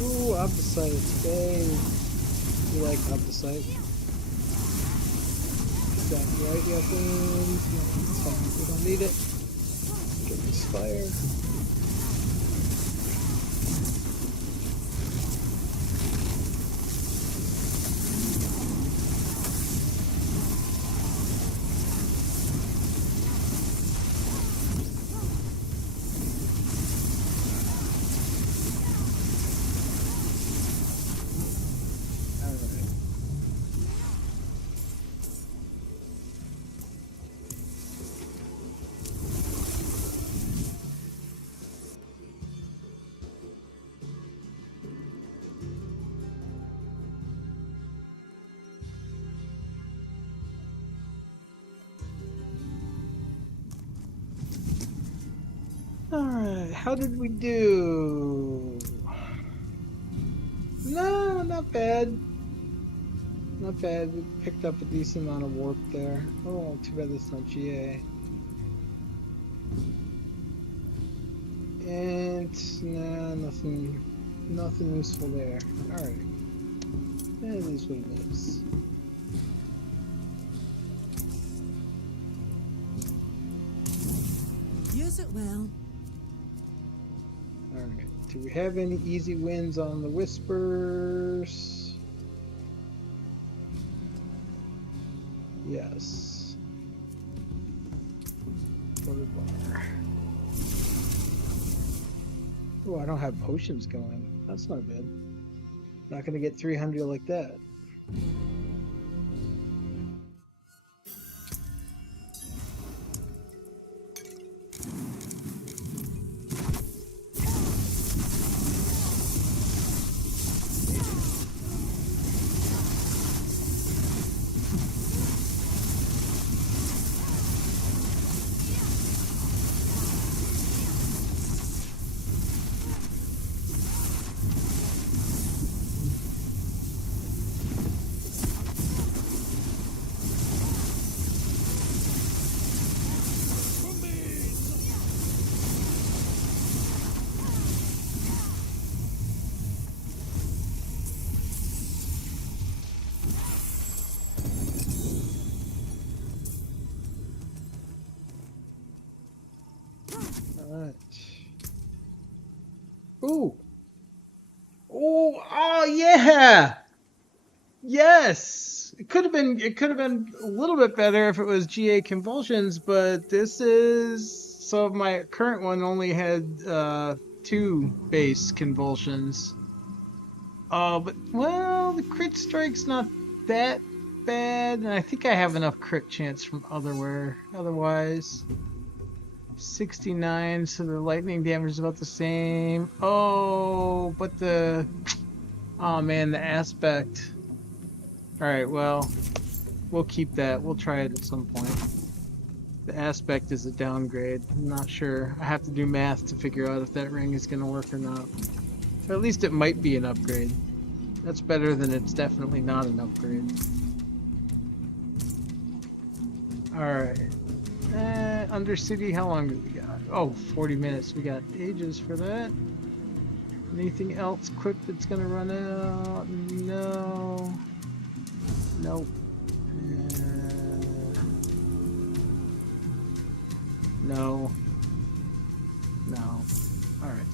Ooh, opposite today. We like opposite. Got right weapons. We don't need it. Get the spire. Alright, how did we do? No, not bad. Not bad. We picked up a decent amount of warp there. Oh, too bad that's not GA. And nah, nothing useful there. Alright. That is what it is. Use it well. Alright, do we have any easy wins on the Whispers? Yes. Water bar. Oh, I don't have potions going. That's not good. Not gonna get 300 like that. Oh yeah. Yes. It could have been a little bit better if it was GA convulsions, but this is so my current one only had 2 base convulsions. But well, the crit strike's not that bad, and I think I have enough crit chance from otherwise. 69, so the lightning damage is about the same. Oh, but oh man, the aspect. Alright, well, we'll keep that. We'll try it at some point. The aspect is a downgrade. I'm not sure. I have to do math to figure out if that ring is going to work or not. Or at least it might be an upgrade. That's better than it's definitely not an upgrade. Alright. Undercity, how long do we got? Oh, 40 minutes. We got ages for that. Anything else quick that's going to run out? No. Nope. No. No. Alright.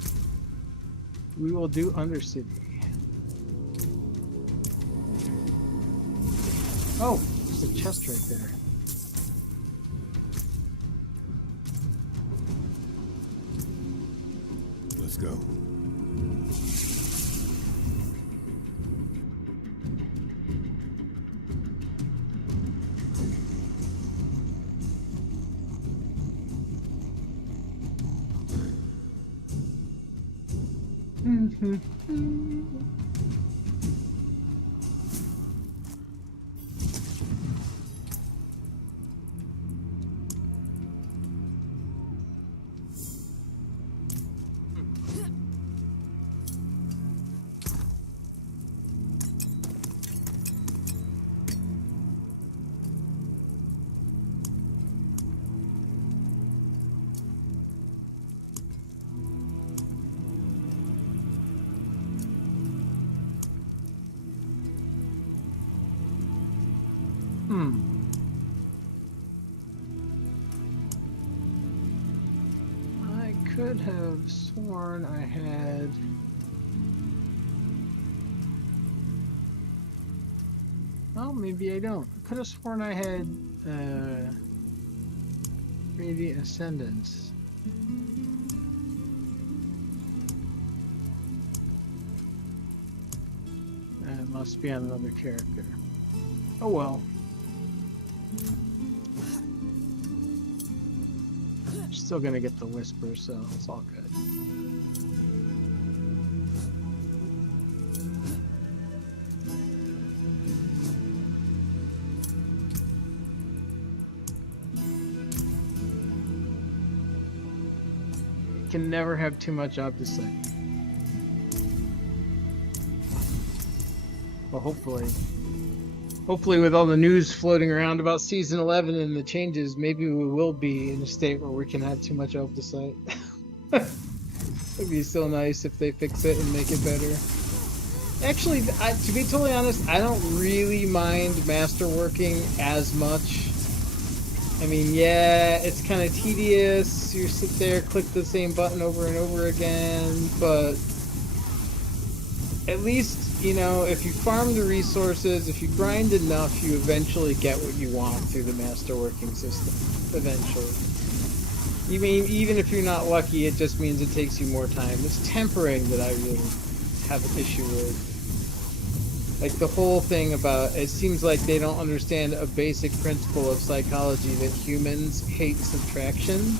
We will do Undercity. Oh, there's a chest right there. Let's go. I could have sworn I had... Well, maybe I don't. I could have sworn I had Radiant Ascendance. That must be on another character. Oh well. Still gonna get the whisper, so it's all good. Can never have too much Obdicite. Well, hopefully with all the news floating around about Season 11 and the changes, maybe we will be in a state where we can have too much Obdicite. It'd be so nice if they fix it and make it better. Actually, to be totally honest, I don't really mind masterworking as much. I mean, yeah, it's kind of tedious. You sit there, click the same button over and over again, but at least, you know, if you farm the resources, if you grind enough, you eventually get what you want through the masterworking system. Eventually. You mean, even if you're not lucky, it just means it takes you more time. It's tempering that I really have an issue with. Like the whole thing about, it seems like they don't understand a basic principle of psychology that humans hate subtraction.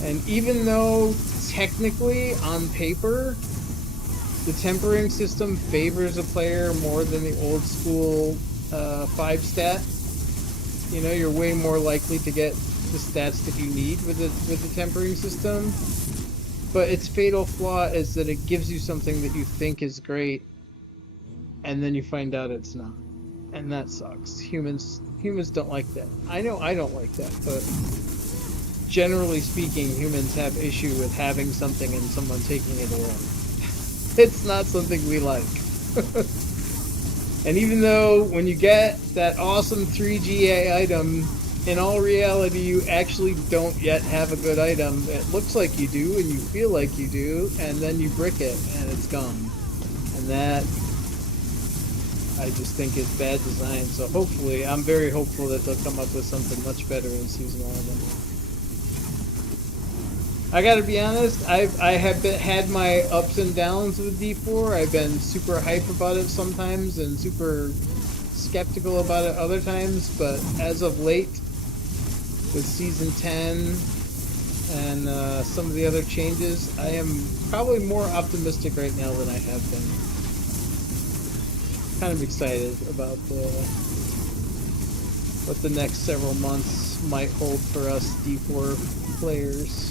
And even though technically on paper the tempering system favors a player more than the old school 5-stat, you know, you're way more likely to get the stats that you need with the tempering system. But its fatal flaw is that it gives you something that you think is great, and then you find out it's not, and that sucks. Humans don't like that. I know I don't like that, but generally speaking, humans have issue with having something and someone taking it away. It's not something we like. And even though when you get that awesome 3GA item, in all reality you actually don't yet have a good item. It looks like you do and you feel like you do, and then you brick it and it's gone. And and that I just think is bad design. So hopefully, I'm very hopeful that they'll come up with something much better in season 11. I gotta be honest, I have had my ups and downs with D4. I've been super hype about it sometimes and super skeptical about it other times, but as of late, with season 10 and some of the other changes, I am probably more optimistic right now than I have been. Kind of excited about what the next several months might hold for us D4 players.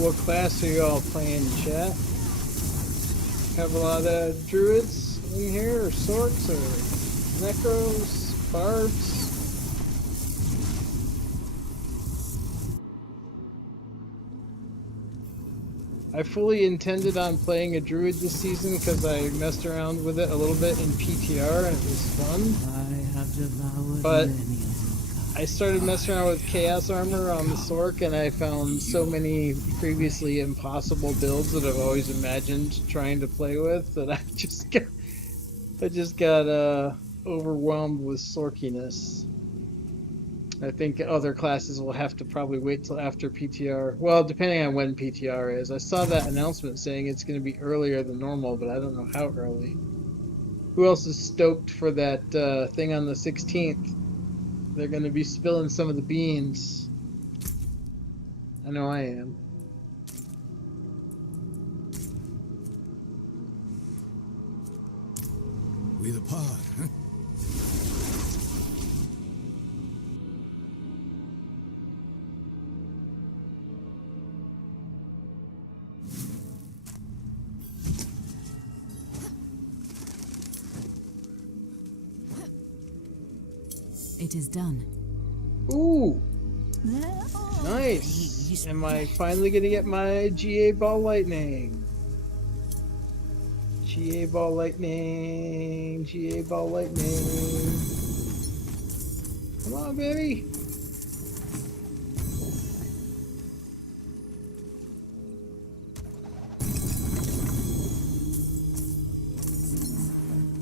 What class are y'all playing, chat? Have a lot of druids in here, or sorks, or necros, bards? I fully intended on playing a druid this season because I messed around with it a little bit in PTR and it was fun. I have devoured But many of your I started messing around with Chaos Armor on the Sork, and I found so many previously impossible builds that I've always imagined trying to play with that I just got overwhelmed with Sorkiness. I think other classes will have to probably wait till after PTR. Well, depending on when PTR is. I saw that announcement saying it's going to be earlier than normal, but I don't know how early. Who else is stoked for that thing on the 16th? They're going to be spilling some of the beans. I know I am. We the pod, huh? It is done. Ooh! Nice! Am I finally going to get my GA Ball Lightning? GA Ball Lightning! GA Ball Lightning! Come on, baby!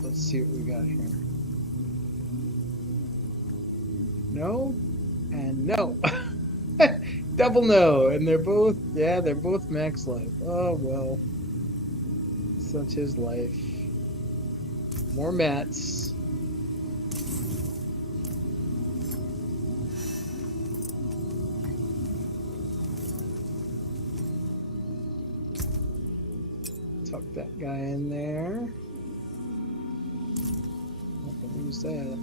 Let's see what we got here. No, and no. Double no, and they're both max life. Oh well. Such is life. More mats. Tuck that guy in there. Not gonna use that.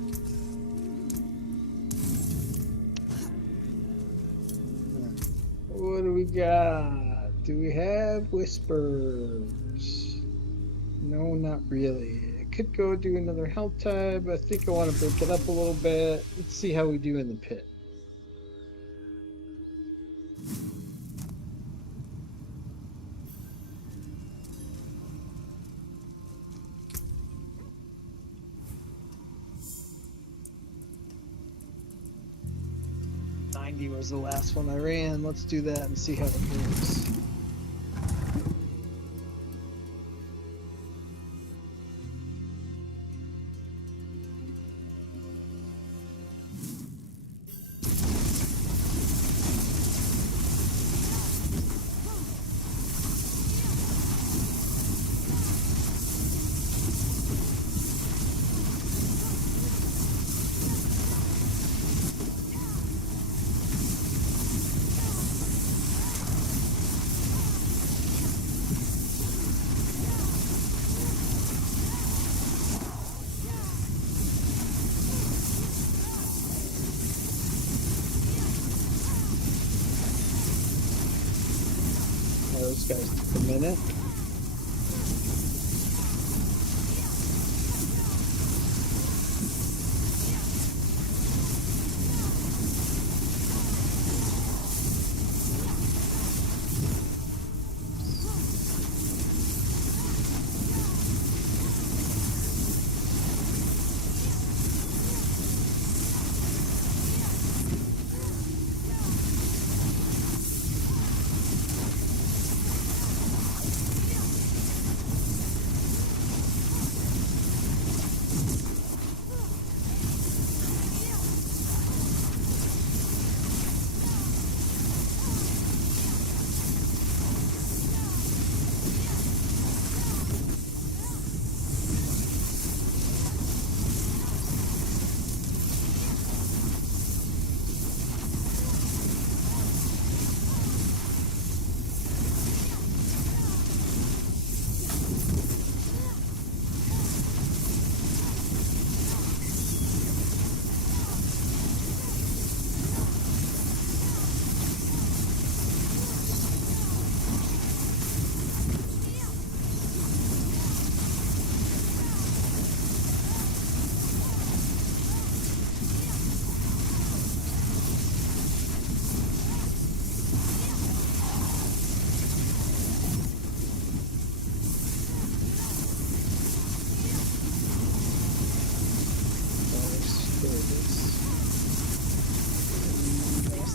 What do we got? Do we have whispers? No, not really. could go do another health tab. I think I want to break it up a little bit. Let's see how we do in the pit. Was the last one I ran. Let's do that and see how it goes. Those guys took a minute.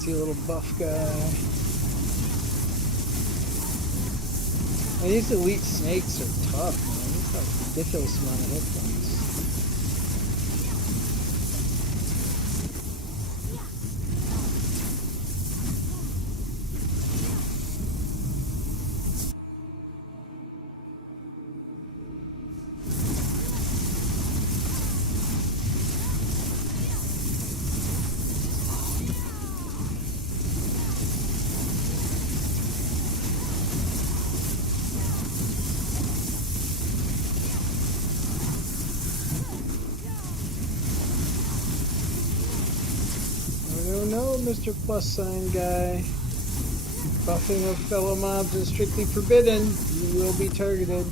See a little buff guy. And these elite snakes are tough, man. These have a ridiculous amount of hit points. No, Mr. Plus Sign guy. Buffing of fellow mobs is strictly forbidden. You will be targeted.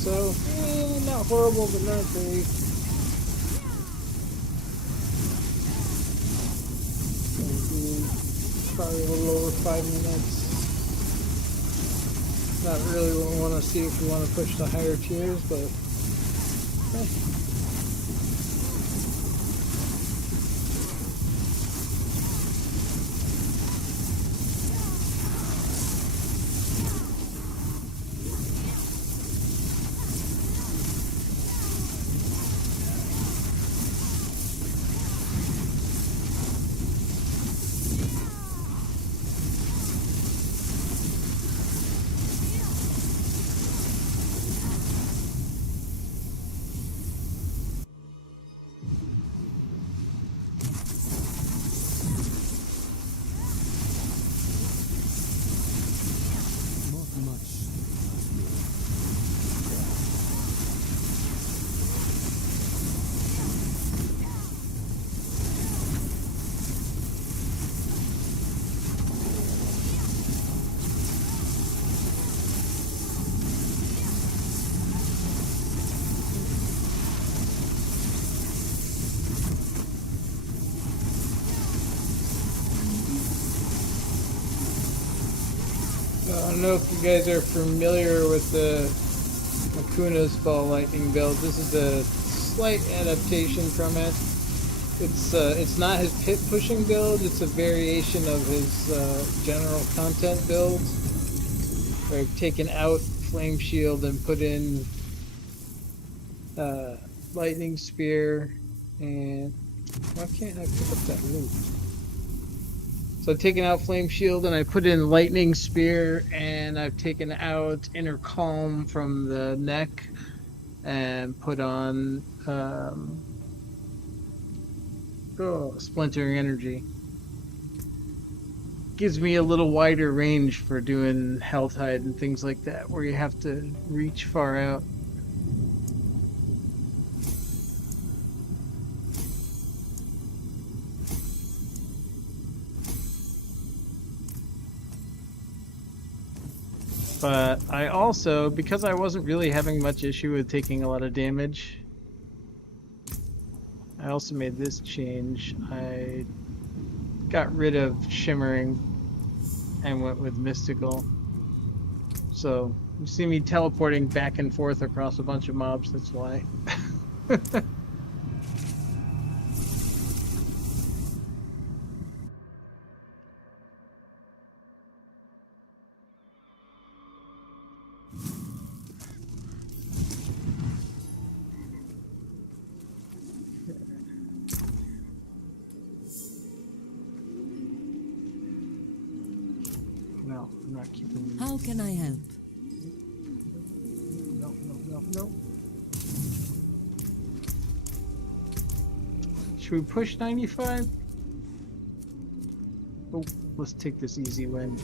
so not horrible, but not great. Probably a little over 5 minutes. Not really what we want to see if we want to push the higher tiers, but I don't know if you guys are familiar with the Akuna's Ball Lightning build. This is a slight adaptation from it. It's not his pit pushing build, it's a variation of his general content build. Where I've taken out Flame Shield and put in Lightning Spear, and why can't I pick up that loot? So I've taken out Flame Shield and I put in Lightning Spear, and I've taken out Inner Calm from the neck and put on Splintering Energy. Gives me a little wider range for doing Health Hide and things like that, where you have to reach far out. But I also, because I wasn't really having much issue with taking a lot of damage, I also made this change. I got rid of Shimmering and went with Mystical. So you see me teleporting back and forth across a bunch of mobs, that's why. No, I'm not keeping. How can I help? No. Should we push 95? Oh, let's take this easy win.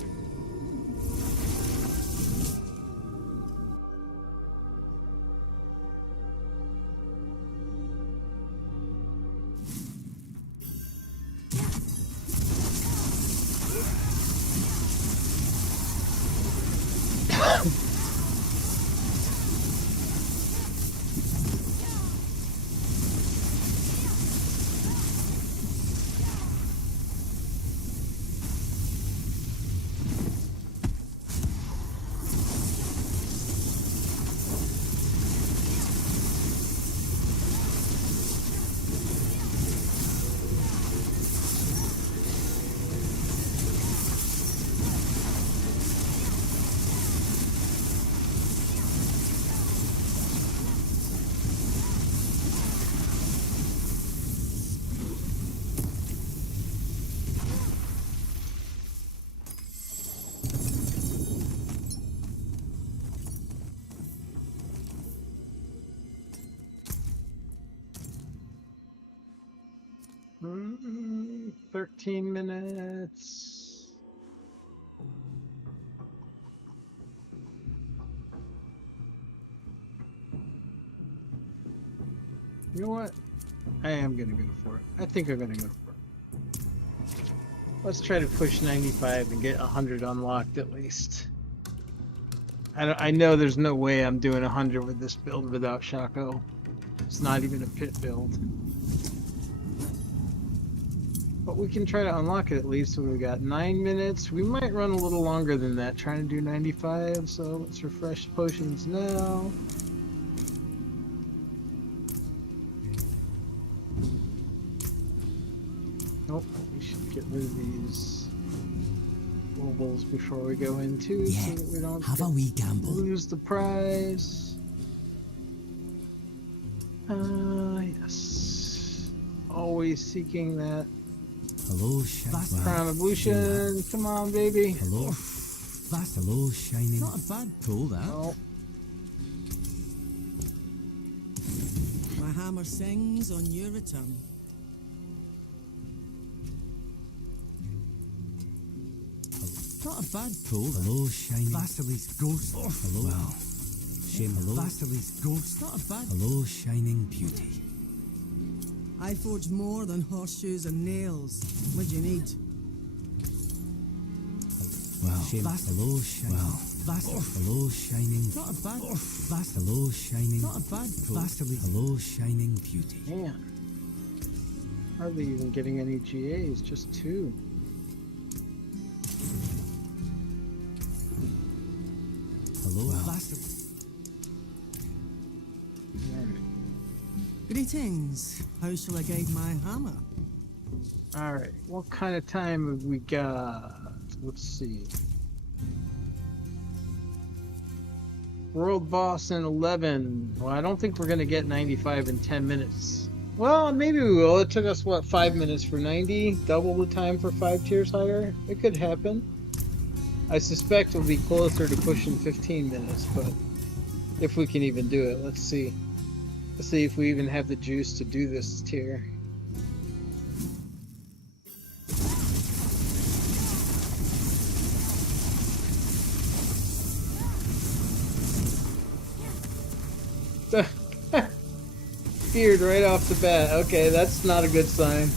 Mm, 13 minutes. You know what? I am gonna go for it. I think I'm gonna go for it. Let's try to push 95 and get 100 unlocked at least. I know there's no way I'm doing 100 with this build without SHAKO. It's not even a pit build. But we can try to unlock it at least. So we got 9 minutes. We might run a little longer than that, trying to do 95. So let's refresh potions now. Nope, we should get rid of these mobiles before we go into, so that we don't have a wee gamble. lose the prize. Yes. Always seeking that Hello, crown of Lucion. Come on, baby. Hello. Hello, shining. Not a bad pull, that. Oh, My hammer sings on your return. Not a bad pull. Hello, shining. Vasily's ghost. Hello. Well, shame. Hello. Vasily's ghost. Not a bad. Hello, shining beauty. I forge more than horseshoes and nails. What do you need? Well, shame. Hello, shining. Well, hello, shining. Not a bad. Hello, shining. Not a bad pull. Vasily. Hello, shining beauty. man. Hardly even getting any GAs, just 2. Hello, Vasily. Greetings. How shall I guide my hammer? Alright, what kind of time have we got? Let's see. World boss in 11. Well, I don't think we're going to get 95 in 10 minutes. Well, maybe we will. It took us, what, 5 minutes for 90? Double the time for 5 tiers higher? It could happen. I suspect we'll be closer to pushing 15 minutes, but if we can even do it, let's see. Let's see if we even have the juice to do this tier. Feared right off the bat. Okay, that's not a good sign.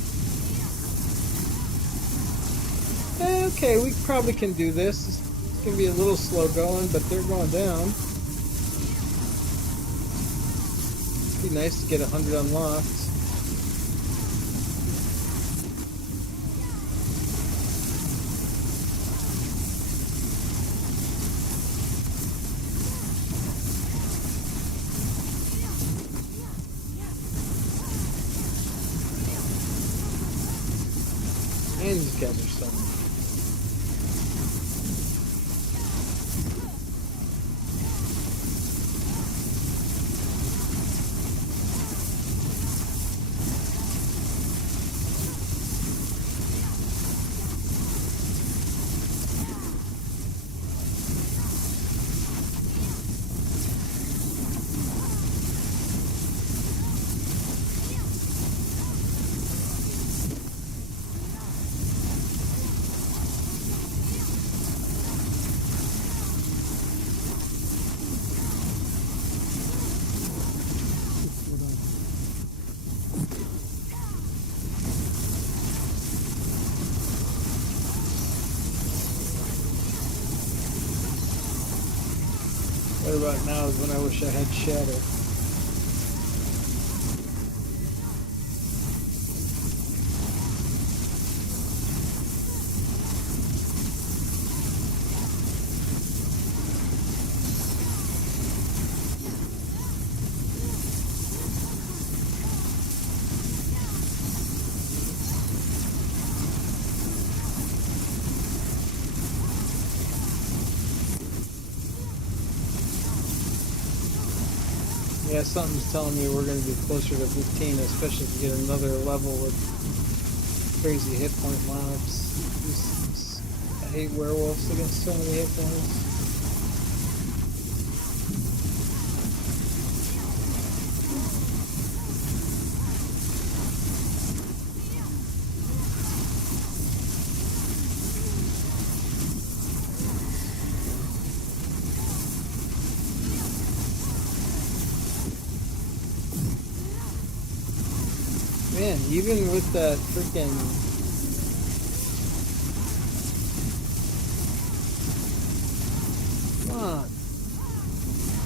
Okay, we probably can do this. It's gonna be a little slow going, but they're going down. It'd be nice to get 100 unlocked. And these guys are stunned. Right about now is when I wish I had Shatter. Yeah, something's telling me we're going to be closer to 15, especially if we get another level with crazy hit point mobs. I hate werewolves against so many hit points. Man, even with that freaking come on.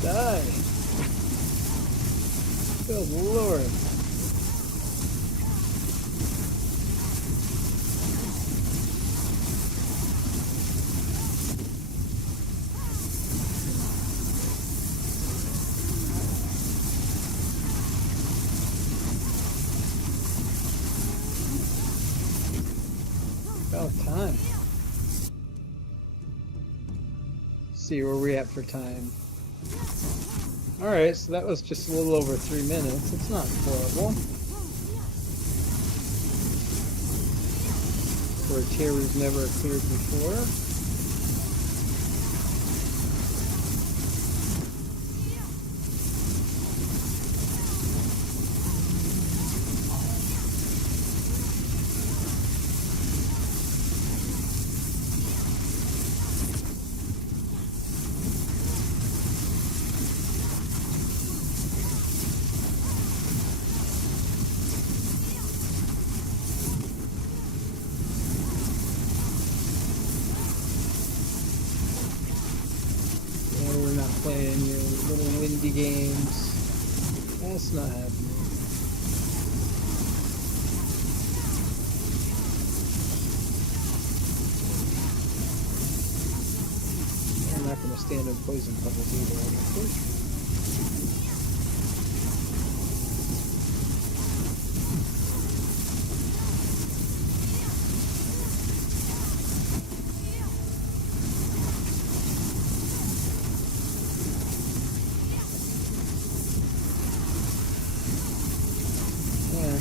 Die. Good lord. About time. See where we at for time. Alright, so that was just a little over 3 minutes. It's not horrible. For a tier we've never cleared before. Playing your little windy games. That's not happening. I'm not going to stand in poison puddles either, I don't think.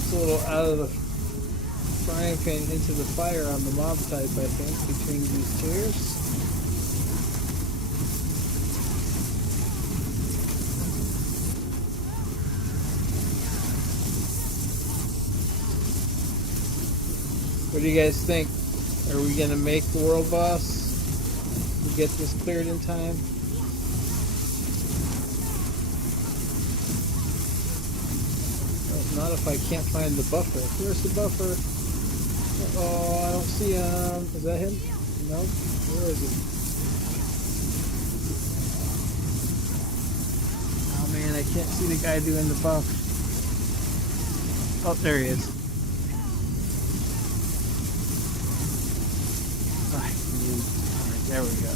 A little out of the frying pan into the fire on the mob type, I think, between these tiers. What do you guys think? Are we gonna make the world boss? We get this cleared in time? Not if I can't find the buffer. Where's the buffer? Oh, I don't see him. Is that him? No? Where is he? Oh man, I can't see the guy doing the buff. Oh, there he is. Alright, there we go.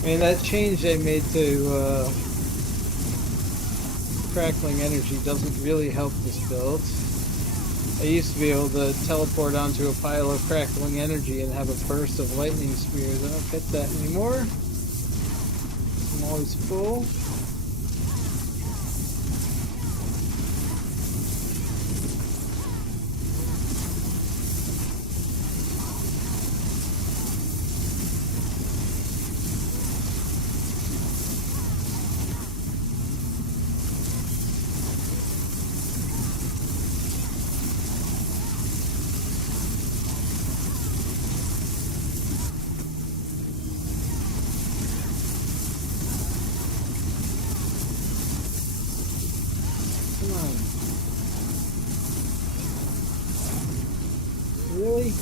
I mean, that change they made to crackling energy doesn't really help this build. I used to be able to teleport onto a pile of crackling energy and have a burst of lightning spears. I don't get that anymore. I'm always full. Really?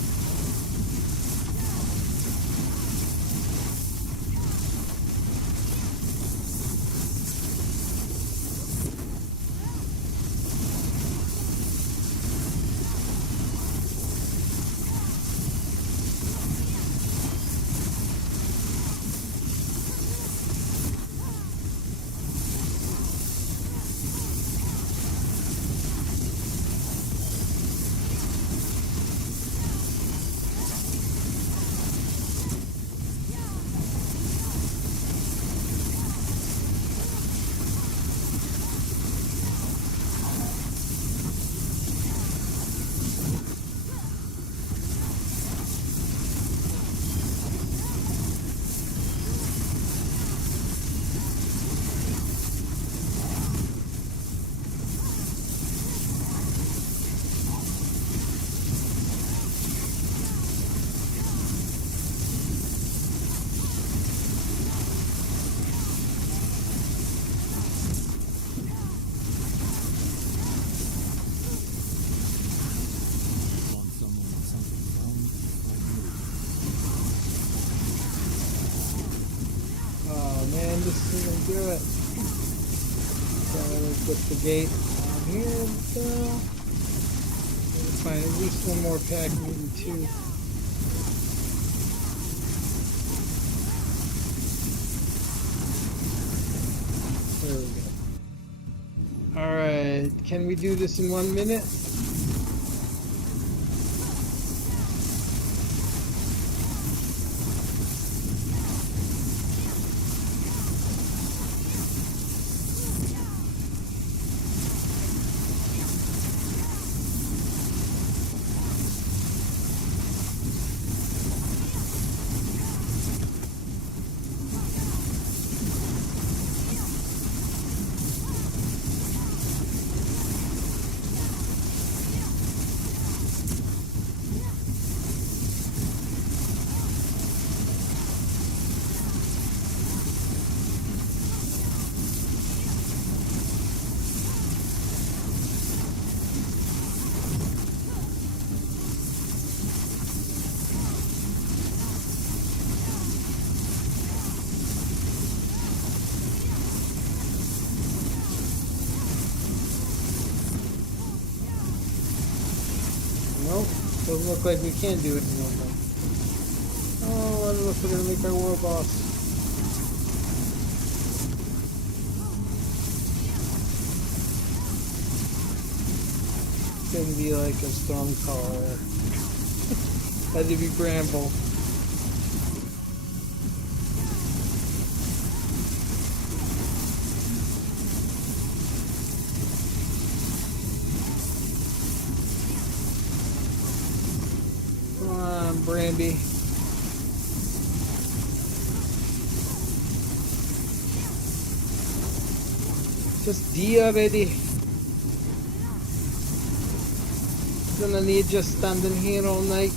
do it. Let's put the gate down here. Let's find at least one more pack, maybe two. There we go. Alright, can we do this in 1 minute? Nope, doesn't look like we can do it in 1 minute. Oh, I don't know if we're gonna make our war boss. It's gonna be like a Stormcaller. Had to be Bramble. Brandy. Just D already. Gonna need just standing here all night.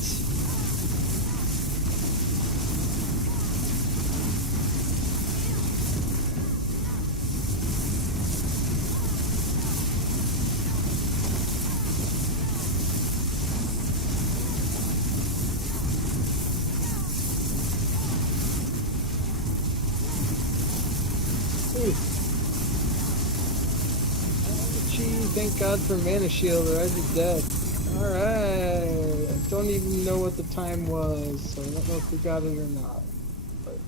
Thank God for Mana Shield, or I'd be dead. Alright. I don't even know what the time was, so I don't know if we got it or not. But...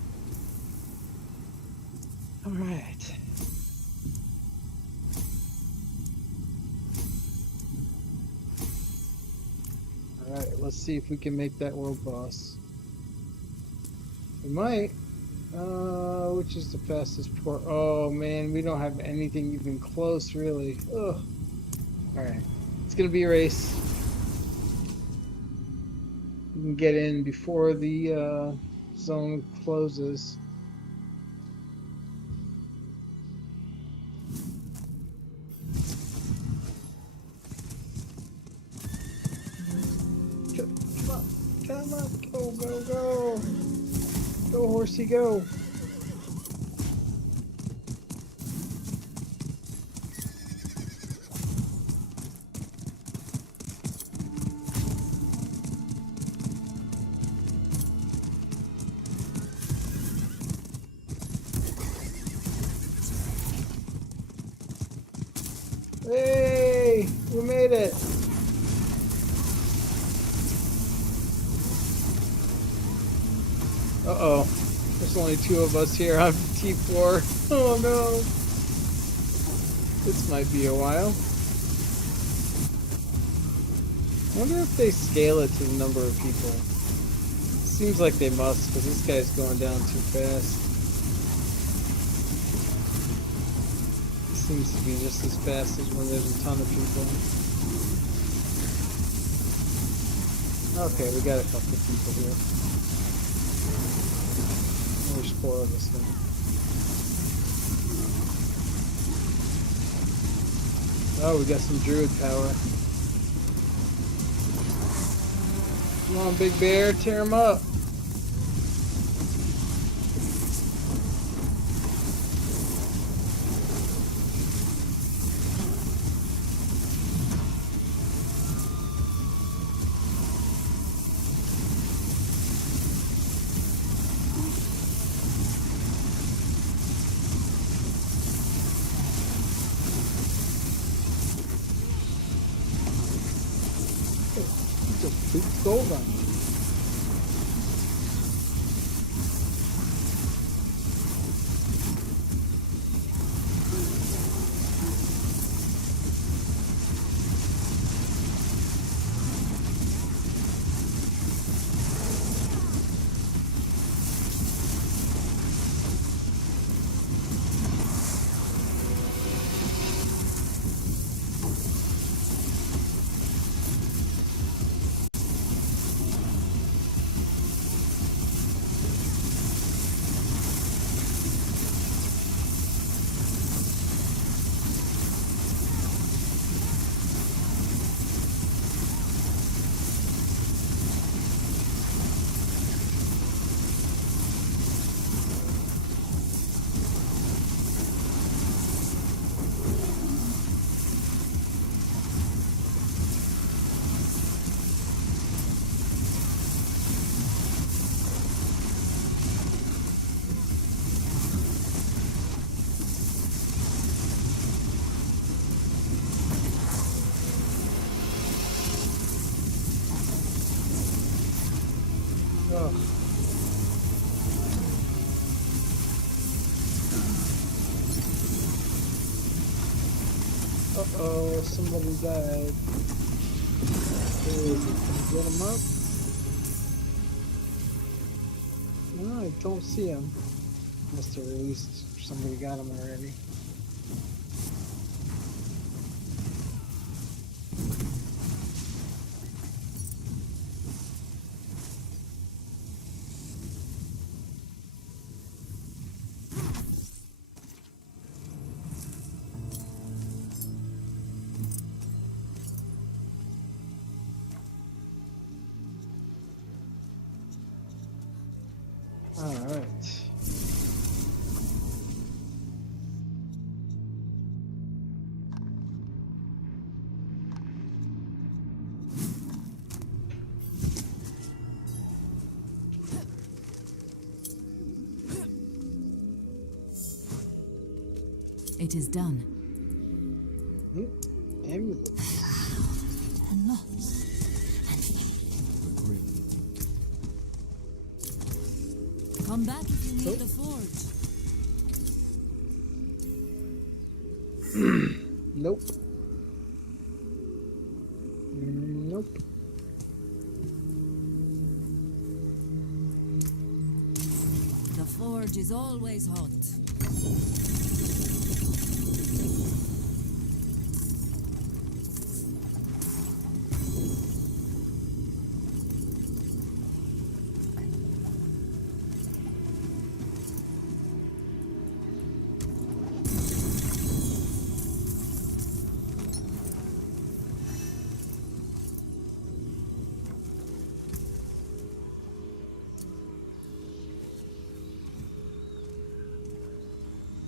Alright. Alright, let's see if we can make that world boss. We might. Which is the fastest port? Oh man, we don't have anything even close, really. Ugh. Alright, it's gonna be a race. We can get in before the zone closes. Come on, go, go, go! Go, horsey, go! Hey! We made it! Uh-oh. There's only 2 of us here on T4. Oh no! This might be a while. I wonder if they scale it to the number of people. Seems like they must, because this guy's going down too fast. Seems to be just as fast as when there's a ton of people. Okay, we got a couple of people here. There's 4 of us now. Oh, we got some druid power. Come on, big bear, tear him up. Pooped gold on you. Ugh. Uh-oh, somebody died. Where is it? Can you get him up? No, I don't see him. Must have released. Somebody got him already. All right. It is done. Amulet. Come back if you need the forge. Nope. Nope. The forge is always hot.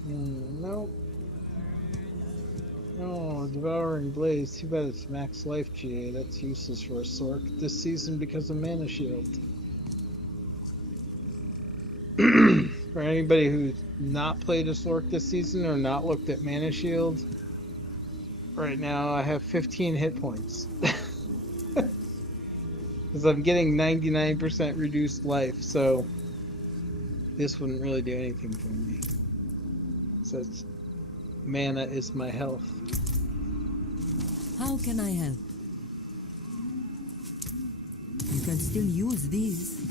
Nope. Oh, Devouring Blaze. Too bad it's max life GA. That's useless for a Sork this season because of Mana Shield. For anybody who's not played a Sork this season or not looked at Mana Shield, right now I have 15 hit points. Because I'm getting 99% reduced life, so this wouldn't really do anything for me. So mana is my health. How can I help? You can still use these.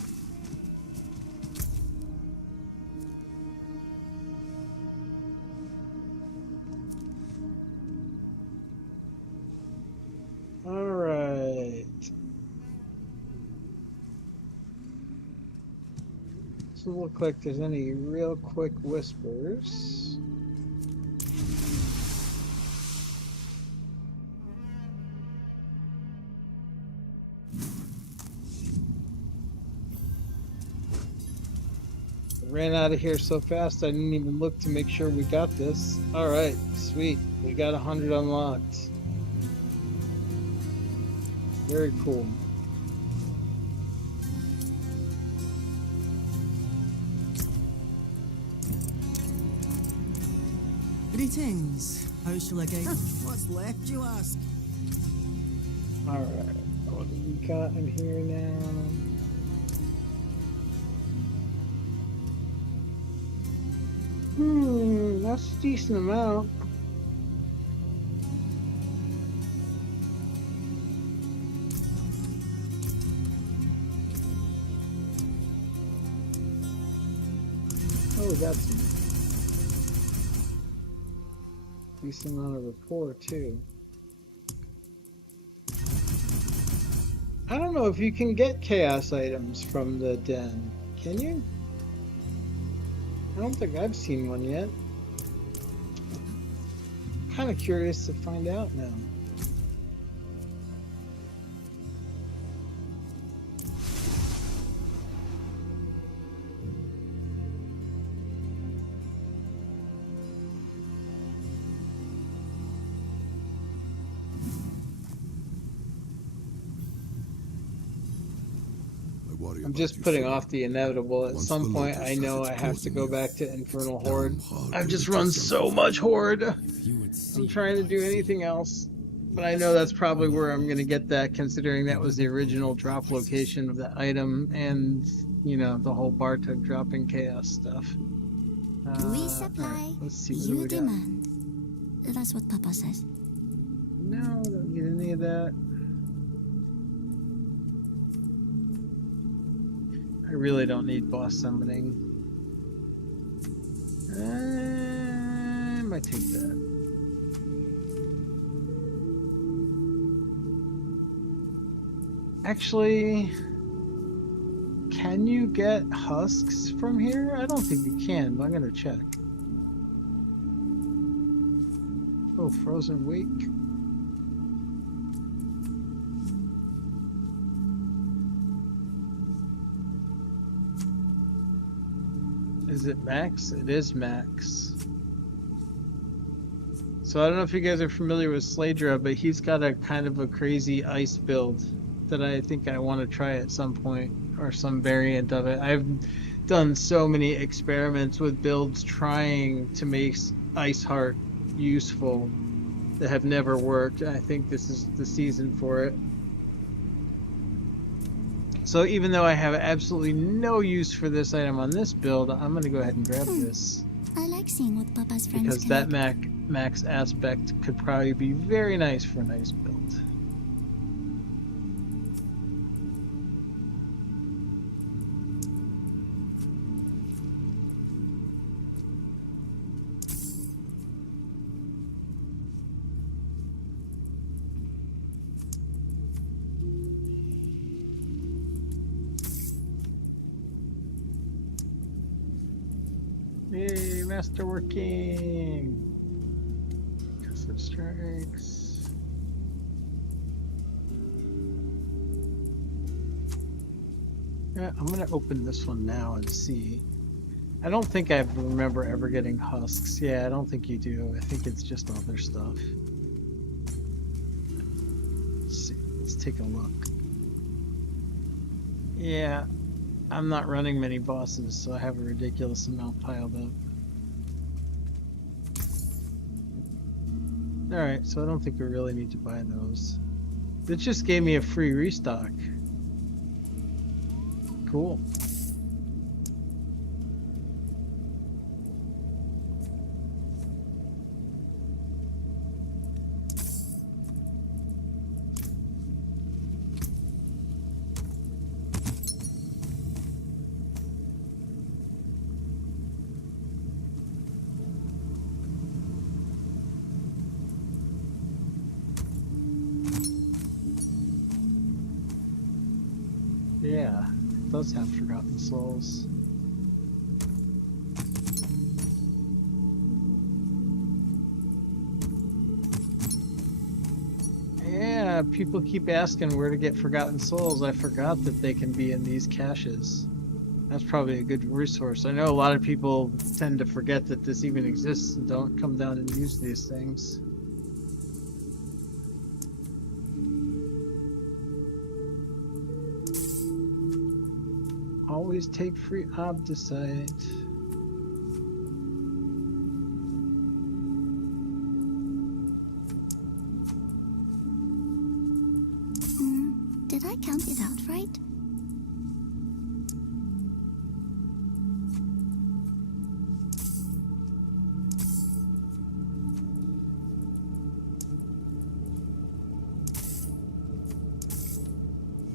Alright. Doesn't look like there's any real quick whispers. Ran out of here so fast I didn't even look to make sure we got this. Alright, sweet. We got 100 unlocked. Very cool. Greetings. How shall I get? What's left, you ask? Alright. What do we got in here now? That's a decent amount. Oh, we got some decent amount of rapport too. I don't know if you can get chaos items from the den. Can you? I don't think I've seen one yet. Kind of curious to find out now. I'm just putting off the inevitable. At some point, I know I have to go back to Infernal Horde. I've just run so much Horde. I'm trying to do anything else. But I know that's probably where I'm going to get that, considering that was the original drop location of the item and, you know, the whole Bartok dropping chaos stuff. We supply, let's see, you what do we demand. That's what Papa says. No, don't need any of that. I really don't need boss summoning. I might take that. Actually, can you get husks from here? I don't think you can, but I'm gonna check. Oh, Frozen Wake. Is it max? It is max. So I don't know if you guys are familiar with Slaydra, but he's got a kind of a crazy ice build that I think I want to try at some point, or some variant of it. I've done so many experiments with builds trying to make Ice Heart useful that have never worked. I think this is the season for it. So even though I have absolutely no use for this item on this build, I'm going to go ahead and grab this. I like seeing what Papa's friends Because can that make. max aspect could probably be very nice for a nice build. Yay, masterworking! Custom strikes. Yeah, I'm gonna open this one now and see. I don't think I remember ever getting husks. Yeah, I don't think you do. I think it's just other stuff. Let's see. Let's take a look. Yeah. I'm not running many bosses, so I have a ridiculous amount piled up. Alright, so I don't think we really need to buy those. It just gave me a free restock. Cool. Yeah, it does have Forgotten Souls. Yeah, people keep asking where to get Forgotten Souls. I forgot that they can be in these caches. That's probably a good resource. I know a lot of people tend to forget that this even exists and don't come down and use these things. Always take free obdicite. Did Did I count it out right?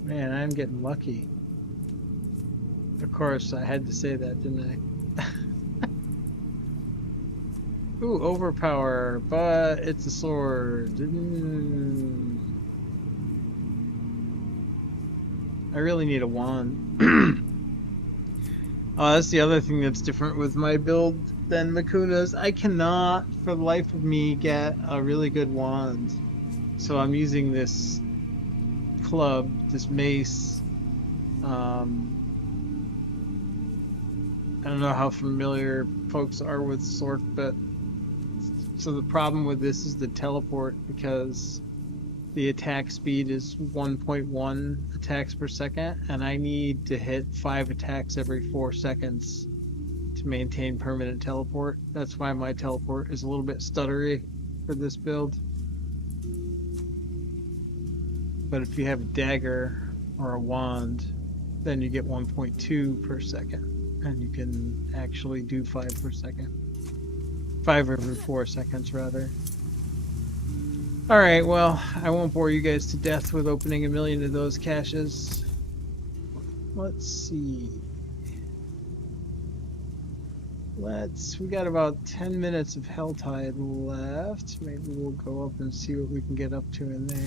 Man, I'm getting lucky. Of course, I had to say that, didn't I? Ooh, overpower, but it's a sword. I really need a wand. Oh, that's the other thing that's different with my build than Makuna's. I cannot, for the life of me, get a really good wand. So I'm using this club, this mace. I don't know how familiar folks are with Sork, but so the problem with this is the teleport, because the attack speed is 1.1 attacks per second, and I need to hit 5 attacks every 4 seconds to maintain permanent teleport. That's why my teleport is a little bit stuttery for this build. But if you have a dagger or a wand, then you get 1.2 per second, and you can actually do 5 per second. 5 every 4 seconds, rather. Alright, well, I won't bore you guys to death with opening a million of those caches. Let's see. We got about 10 minutes of Helltide left. Maybe we'll go up and see what we can get up to in there.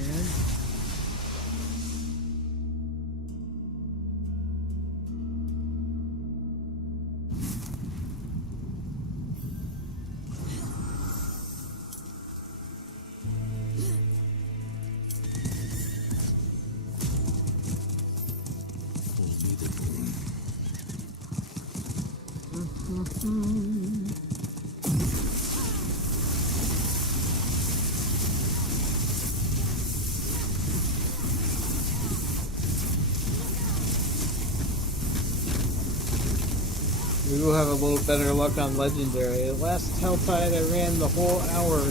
We will have a little better luck on Legendary. Last Helltide I ran the whole hour,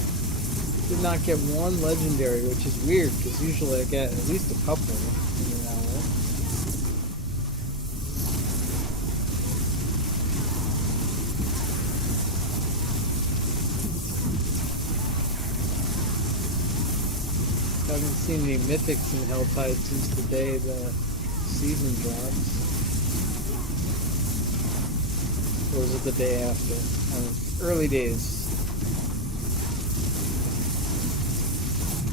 did not get one Legendary, which is weird, because usually I get at least a couple in an hour. I haven't seen any mythics in Helltide since the day the season drops. Or was it the day after? Early days.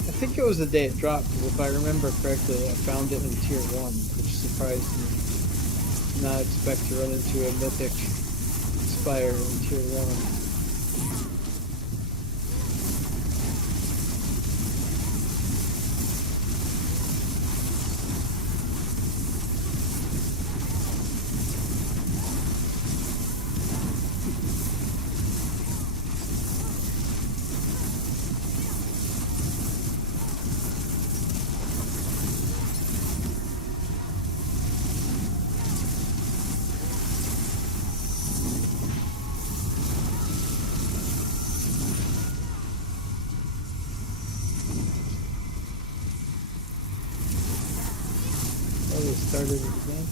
I think it was the day it dropped, because if I remember correctly, I found it in Tier 1, which surprised me. Did not expect to run into a mythic spire in Tier 1. Started it again.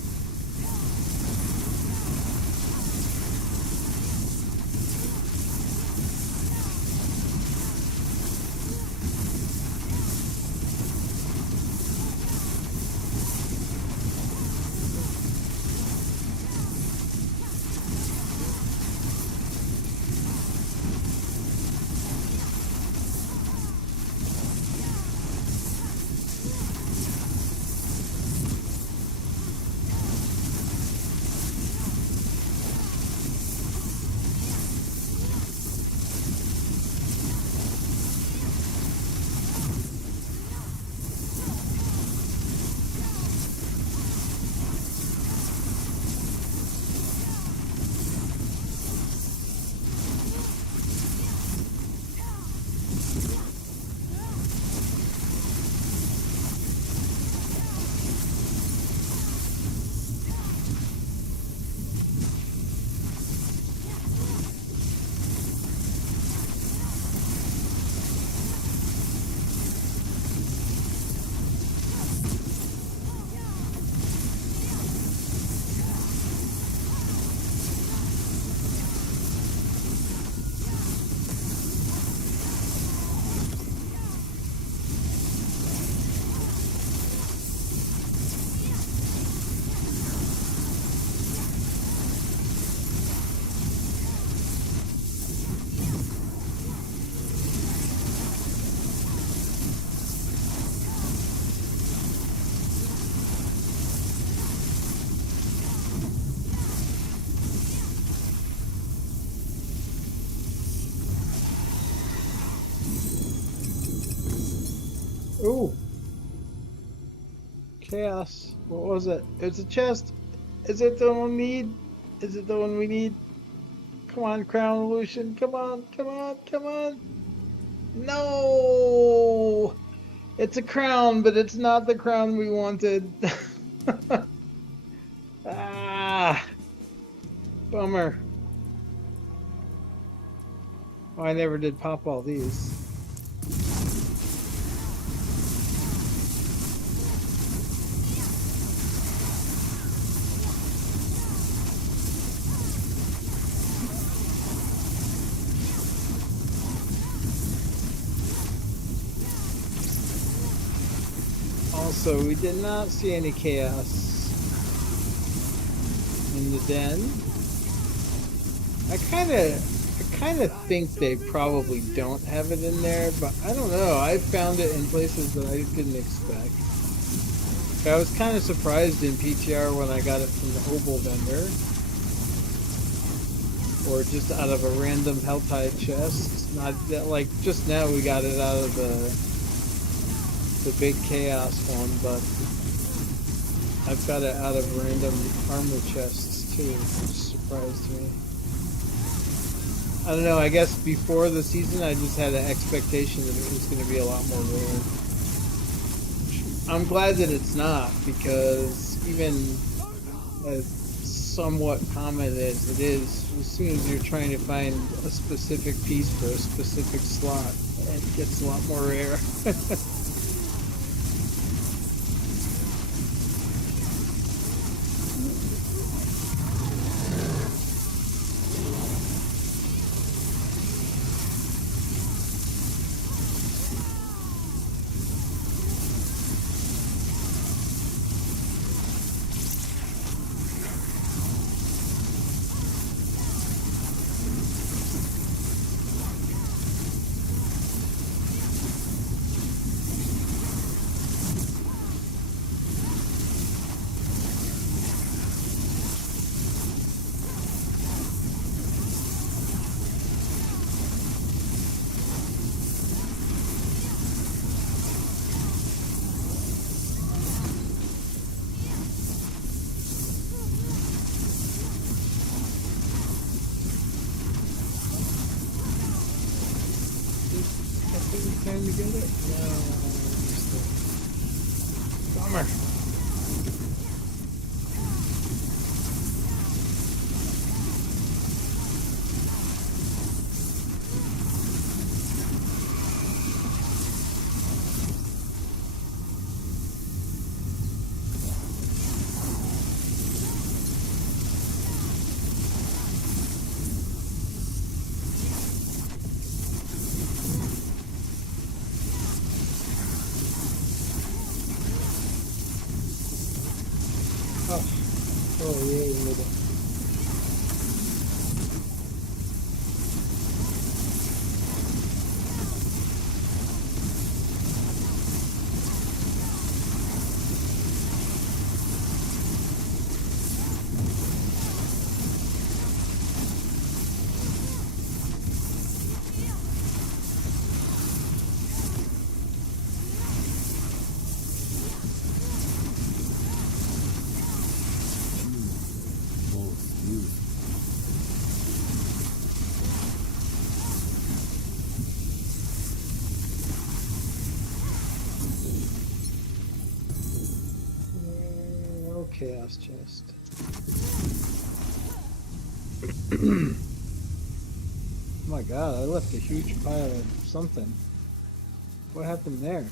Chaos. What was it? It's a chest. Is it the one we need? Is it the one we need? Come on, Crown Lucian. Come on, come on, come on. No! It's a crown, but it's not the crown we wanted. Ah, bummer. Oh, I never did pop all these. Also, we did not see any chaos in the den. I kind of think they probably don't have it in there, but I don't know. I found it in places that I didn't expect. I was kind of surprised in PTR when I got it from the Obel vendor, or just out of a random Helltide chest. Not that, like, just now we got it out of the big chaos one, but I've got it out of random armor chests too, which surprised me. I don't know, I guess before the season I just had an expectation that it was going to be a lot more rare. I'm glad that it's not, because even as somewhat common as it is, as soon as you're trying to find a specific piece for a specific slot, it gets a lot more rare. Time to get it? No, bummer. Oh yeah, you made it. Chaos chest. Oh my god, I left a huge pile of something. What happened there?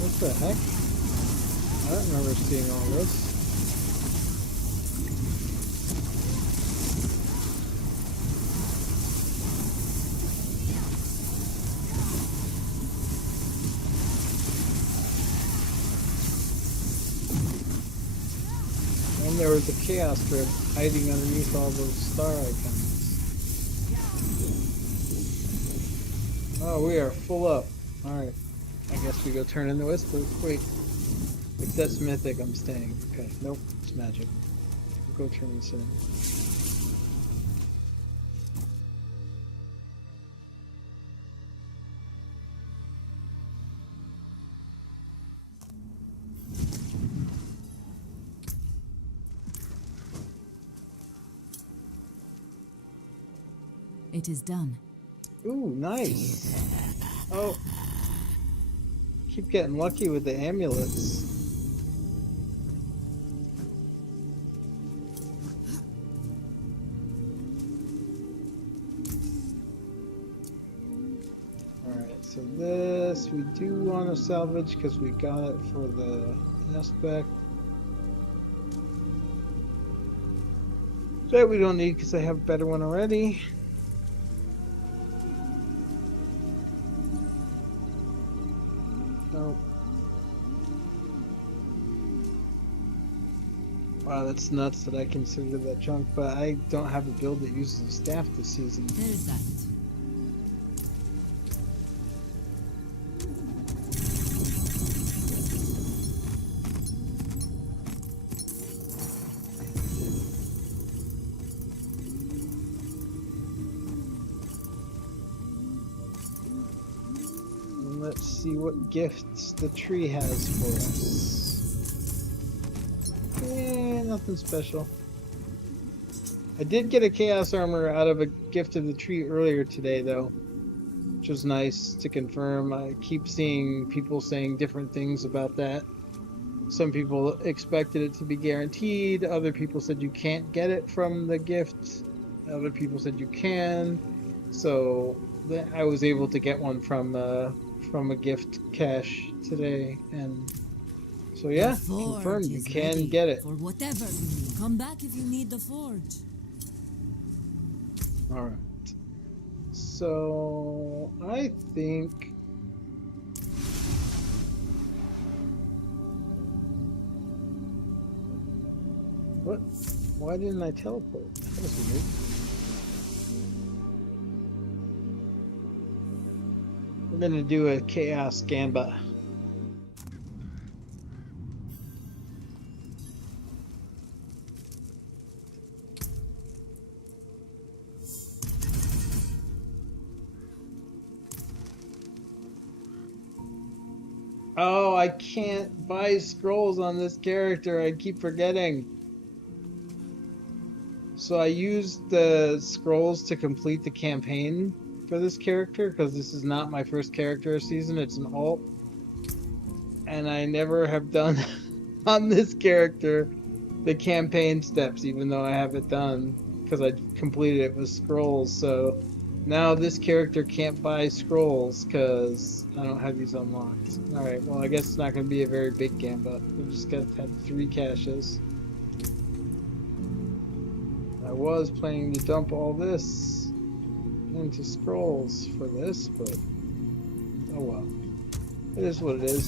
What the heck? I don't remember seeing all this. There was a chaos strip hiding underneath all those star icons. Oh, we are full up. Alright. I guess we go turn in the whisper. Wait. If that's mythic, I'm staying. Okay. Nope. It's magic. SHAKO turn this in. It is done. Ooh, nice. Oh. Keep getting lucky with the amulets. Alright, so this we do want to salvage because we got it for the aspect. That we don't need because I have a better one already. Nope. Wow, that's nuts that I consider that junk, but I don't have a build that uses a staff this season. There's that. Let's see what gifts the tree has for us. Nothing special. I did get a chaos armor out of a gift of the tree earlier today, though, which was nice to confirm. I keep seeing people saying different things about that. Some people expected it to be guaranteed. Other people said you can't get it from the gift. Other people said you can. So I was able to get one from a gift cache today, and so yeah, The forge confirmed you is can ready get it. for whatever you need. Come back if you need the forge. All right. So I think what? Why didn't I teleport? That was weird. We're gonna do a chaos gamba. Oh, I can't buy scrolls on this character. I keep forgetting. So I used the scrolls to complete the campaign for this character because this is not my first character season. It's an alt. And I never have done on this character the campaign steps, even though I have it done because I completed it with scrolls. So now this character can't buy scrolls because I don't have these unlocked. Alright, well I guess it's not going to be a very big gamba. We're just going to have 3 caches. I was planning to dump all this into scrolls for this, but oh well. It is what it is.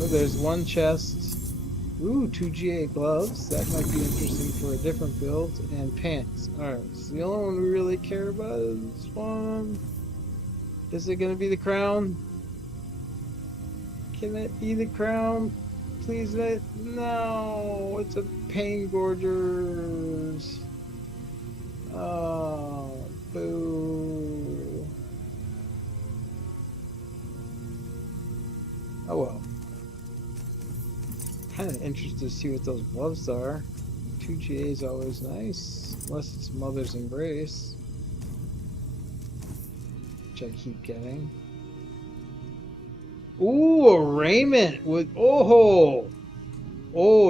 Oh, there's one chest. Ooh, 2 GA gloves. That might be interesting for a different build. And pants. Alright, so the only one we really care about is this one. Is it going to be the crown? Can it be the crown? Please let it. No, it's a pain gorgers. Oh, boo. Oh well. Kind of interested to see what those gloves are. 2 GA is always nice, unless it's Mother's Embrace, which I keep getting. Ooh, a raiment with oh,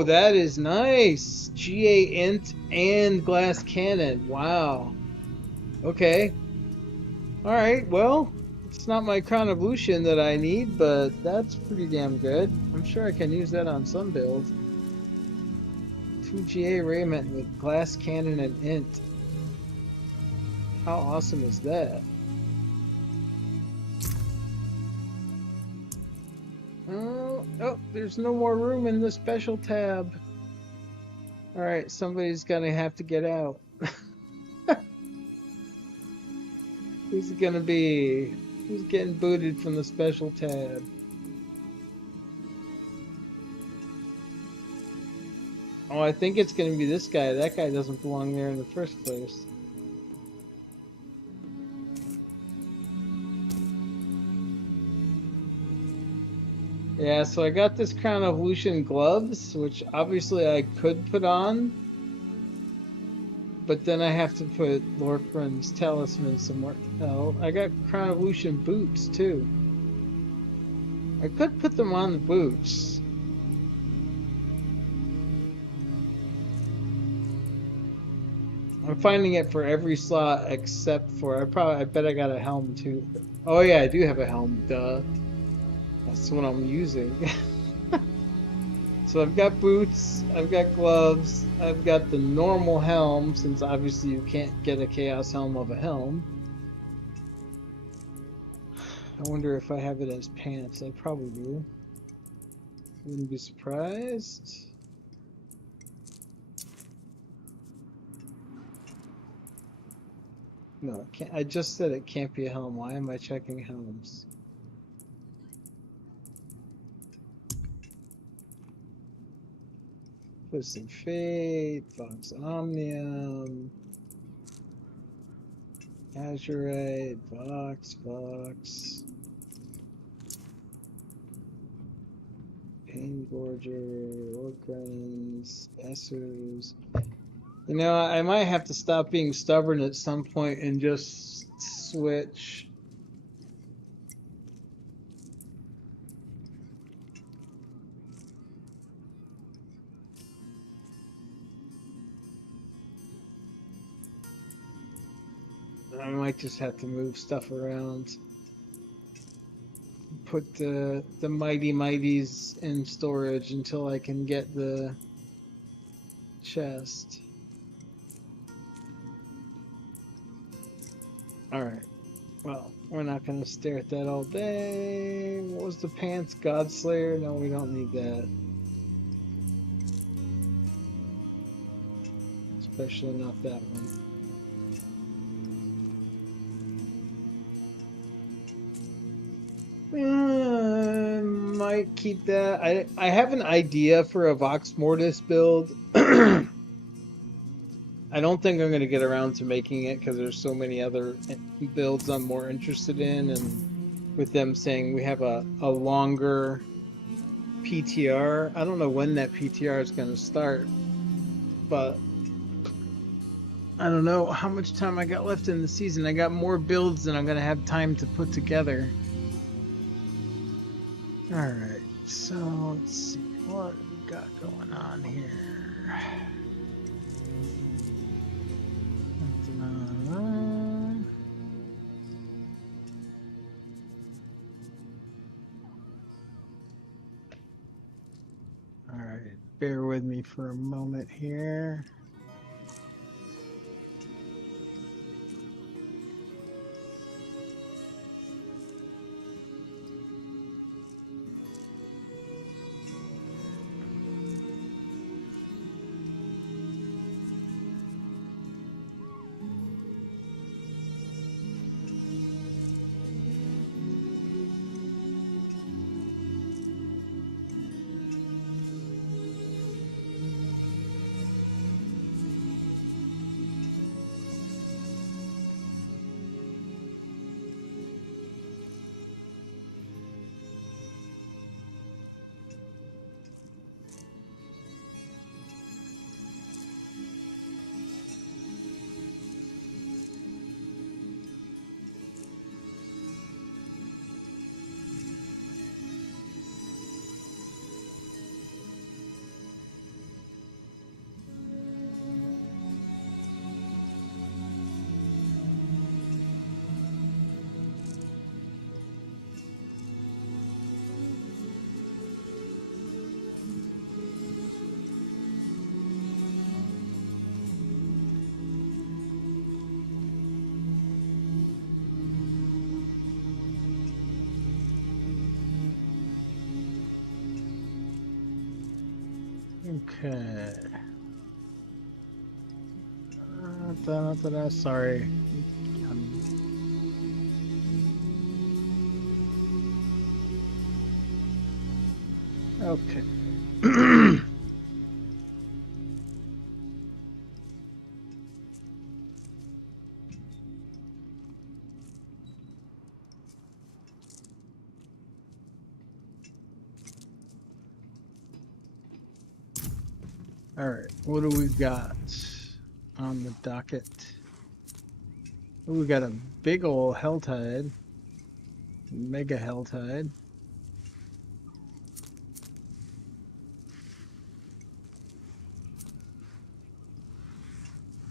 that is nice. GA int and glass cannon. Wow. Okay. All right. Well, it's not my crown of Lucion that I need, but that's pretty damn good. I'm sure I can use that on some builds. 2 GA raiment with glass cannon and int. How awesome is that? Oh, there's no more room in the special tab. Alright, somebody's gonna have to get out. Who's it gonna be? Who's getting booted from the special tab? Oh, I think it's gonna be this guy. That guy doesn't belong there in the first place. Yeah, so I got this crown of Lucion gloves, which obviously I could put on, but then I have to put Lorthrin's talisman somewhere else. I got crown of Lucian boots too. I could put them on the boots. I'm finding it for every slot except for I bet I got a helm too. Oh yeah, I do have a helm, duh. That's what I'm using. So I've got boots, I've got gloves, I've got the normal helm, since obviously you can't get a chaos helm of a helm. I wonder if I have it as pants. I probably do. Wouldn't be surprised. No, it can't. I just said it can't be a helm. Why am I checking helms? Twisted Fate, Vox Omnium, Azurite, Vox, Paingorger, Orgrens, Essers. You know, I might have to stop being stubborn at some point and just switch. I might just have to move stuff around. Put the mighty mighties in storage until I can get the chest. Alright. Well, we're not gonna stare at that all day. What was the pants? Godslayer? No, we don't need that. Especially not that one. Might keep that. I have an idea for a Vox Mortis build. I don't think I'm going to get around to making it because there's so many other builds I'm more interested in, and with them saying we have a longer PTR. I don't know when that PTR is going to start, but I don't know how much time I got left in the season. I got more builds than I'm going to have time to put together. Alright, so let's see what we got going on here. Alright, bear with me for a moment here. Okay. Sorry. Okay. All right, what do we got on the docket? Oh, we got a big ol' Helltide, mega Helltide.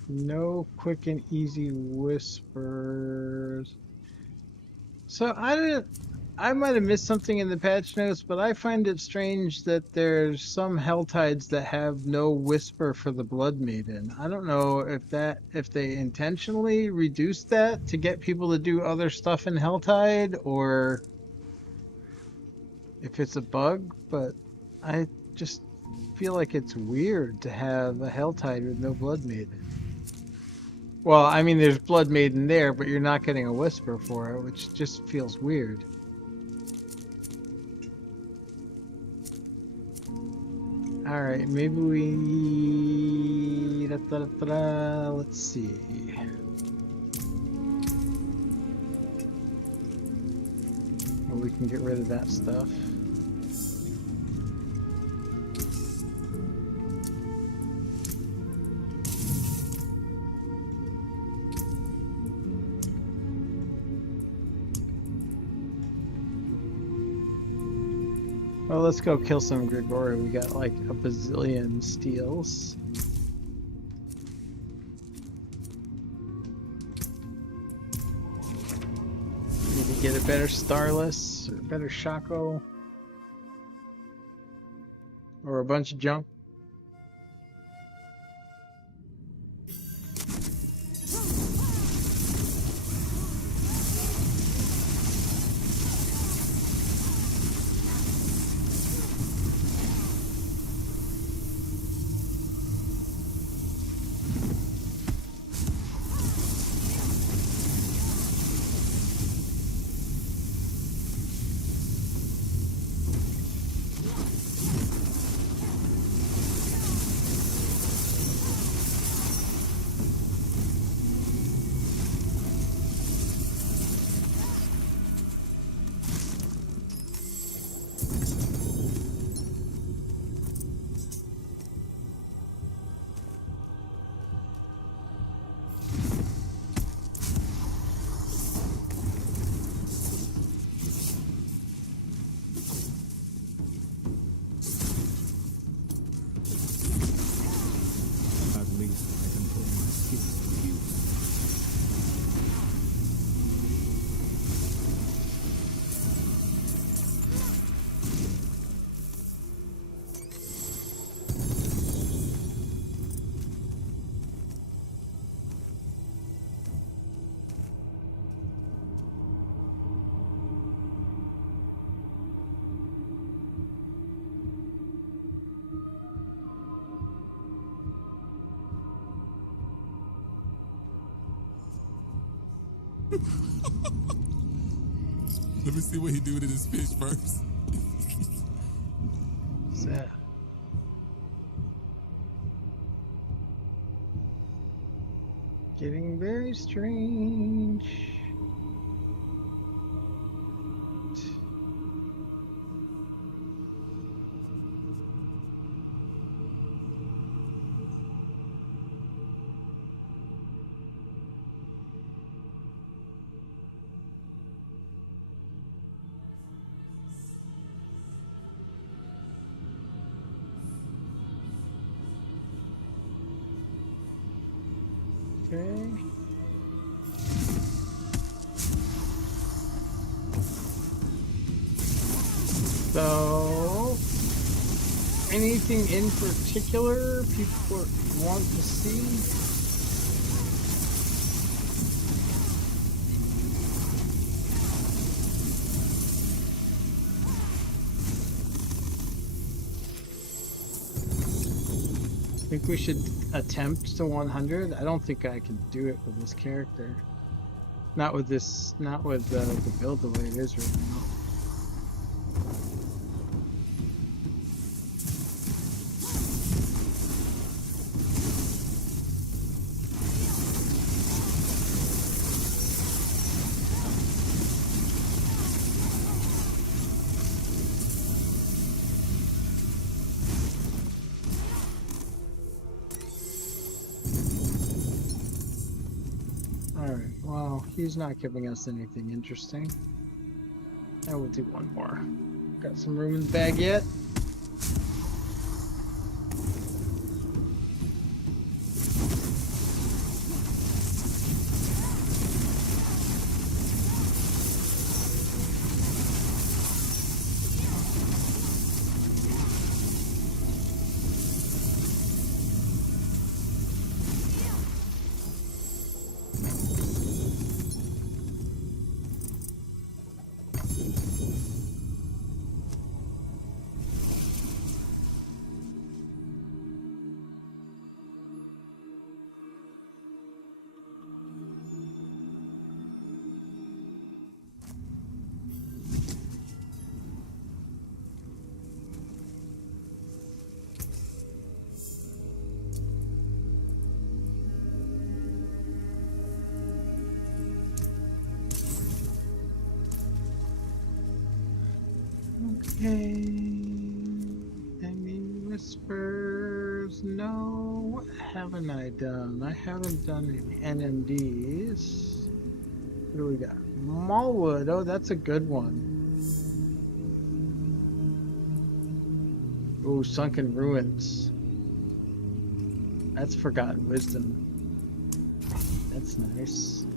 No quick and easy whispers. So I might have missed something in the patch notes, but I find it strange that there's some Helltides that have no whisper for the Blood Maiden. I don't know if they intentionally reduced that to get people to do other stuff in Helltide or if it's a bug, but I just feel like it's weird to have a Helltide with no Blood Maiden. Well, I mean, there's Blood Maiden there, but you're not getting a whisper for it, which just feels weird. All right, maybe we... Let's see. Well, we can get rid of that stuff. Well, let's go kill some Grigori. We got like a bazillion steals. Need to get a better Starless, or a better SHAKO, or a bunch of junk. Let me see what he do to this fish first. What's that? Getting very strange. Okay. So, anything in particular people want to see? I think we should attempt to 100. I don't think I can do it with this character. Not with this, not with the build the way it is right now. He's not giving us anything interesting. I will do one more. Got some room in the bag yet? Okay. Any whispers? No. What haven't I done? I haven't done any NMDs. What do we got? Mallwood. Oh, that's a good one. Oh, Sunken Ruins. That's Forgotten Wisdom. That's nice.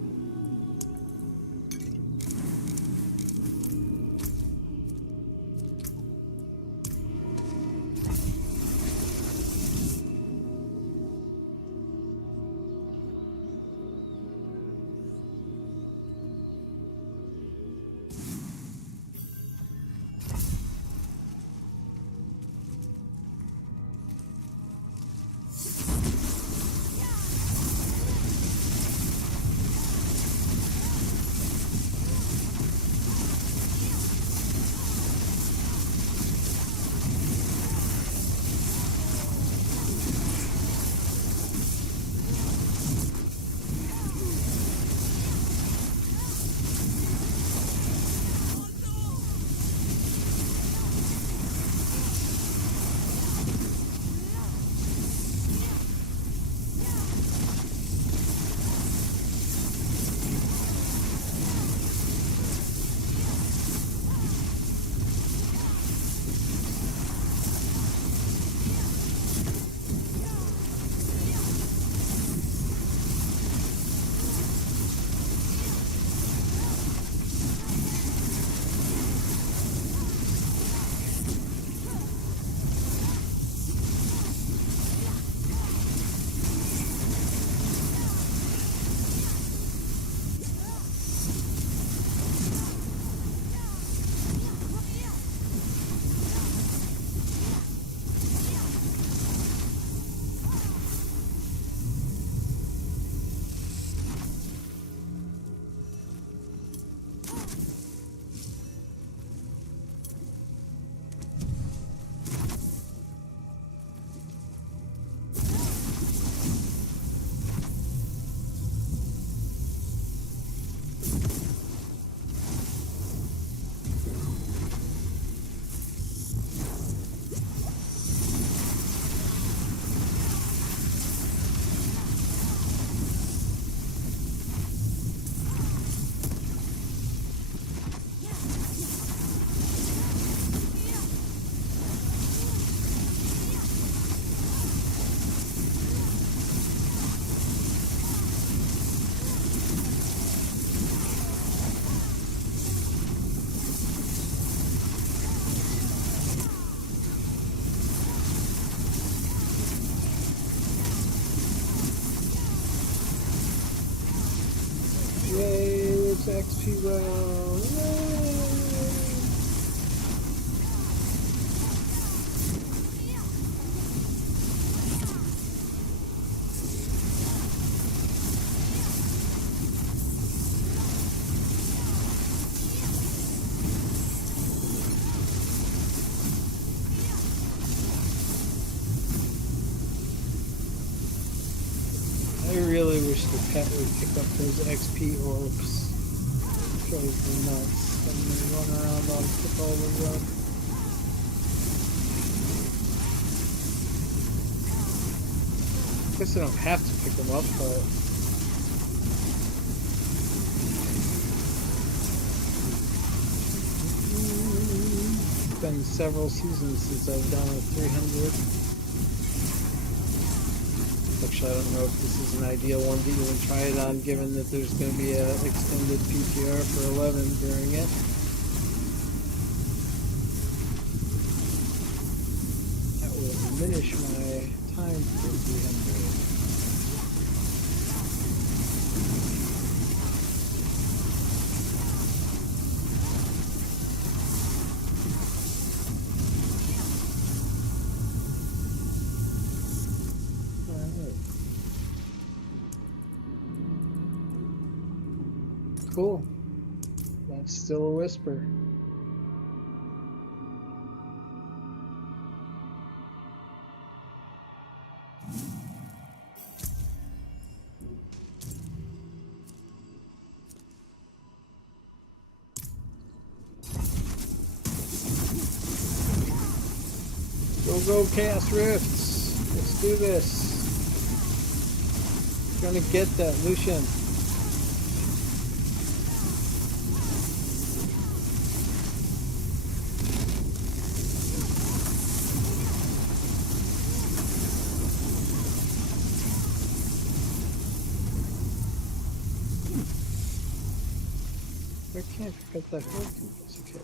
Yay, it's XP round. Yay! I really wish the pet would pick up those XP orbs. Drives me nuts. I'm gonna run around on pick all of them. Guess I don't have to pick them up, but been several seasons since I've done a 300. Actually, I don't know if this is an ideal one to even try it on, given that there's going to be an extended PTR for 11 during it. That will diminish my time for 300. Cool. That's still a whisper. Go cast rifts. Let's do this. Trying to get that Lucion. I can't forget that whole thing. Okay.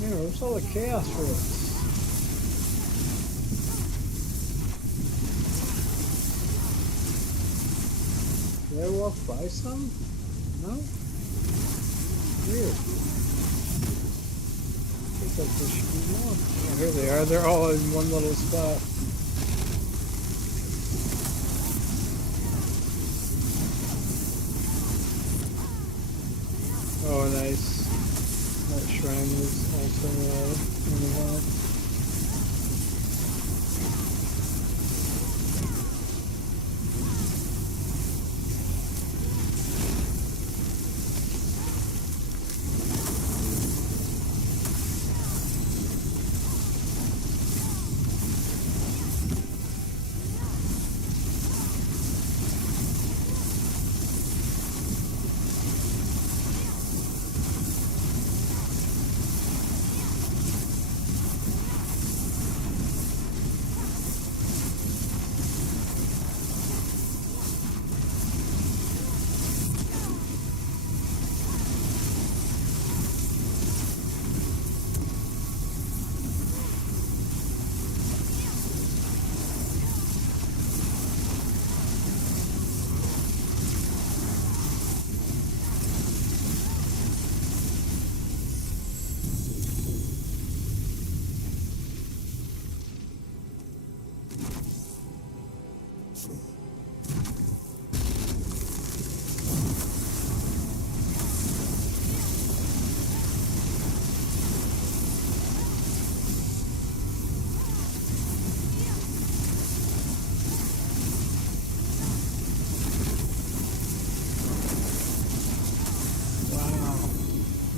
Where's all the chaos rifts? Did I walk by some? No? Weird. I think that there should be more. Oh, here they are. They're all in one little spot. Oh, nice. That shrine was also in the event.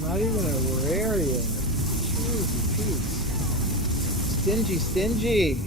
Not even a rare yet. Jeez, peace. Stingy, stingy.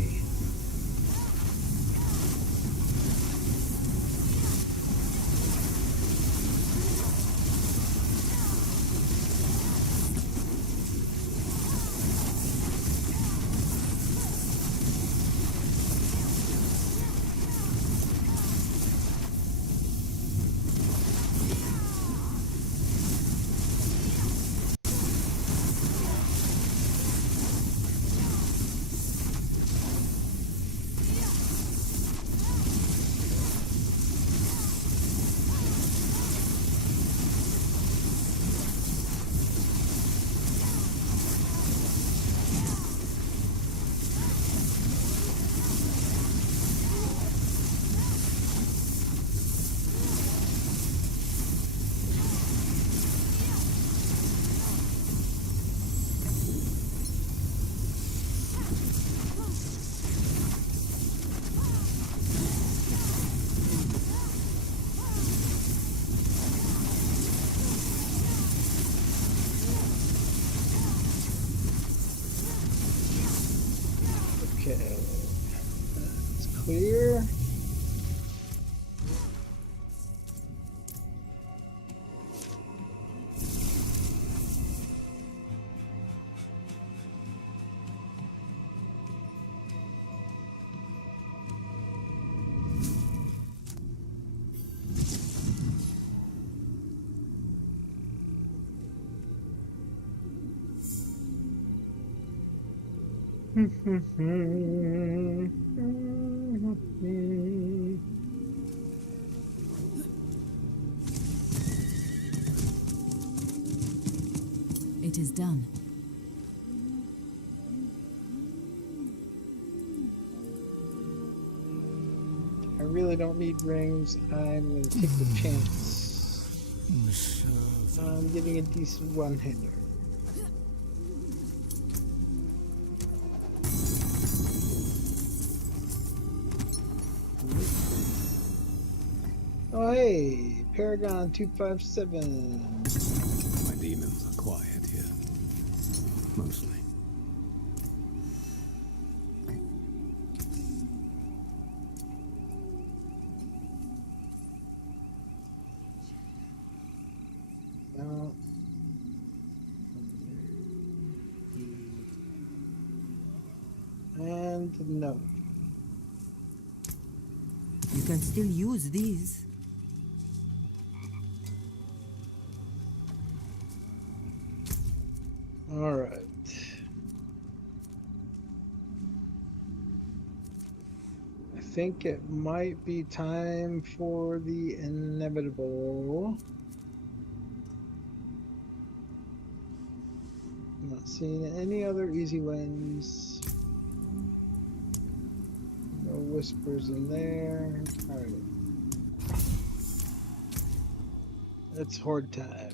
here. It is done. I really don't need rings. I'm going to take the chance. I'm getting a decent one-hitter. Oh hey, Paragon 257. My demons are quiet here. Mostly. No. And no. You can still use these. All right. I think it might be time for the inevitable. I'm not seeing any other easy wins. No whispers in there. All right. It's horde time.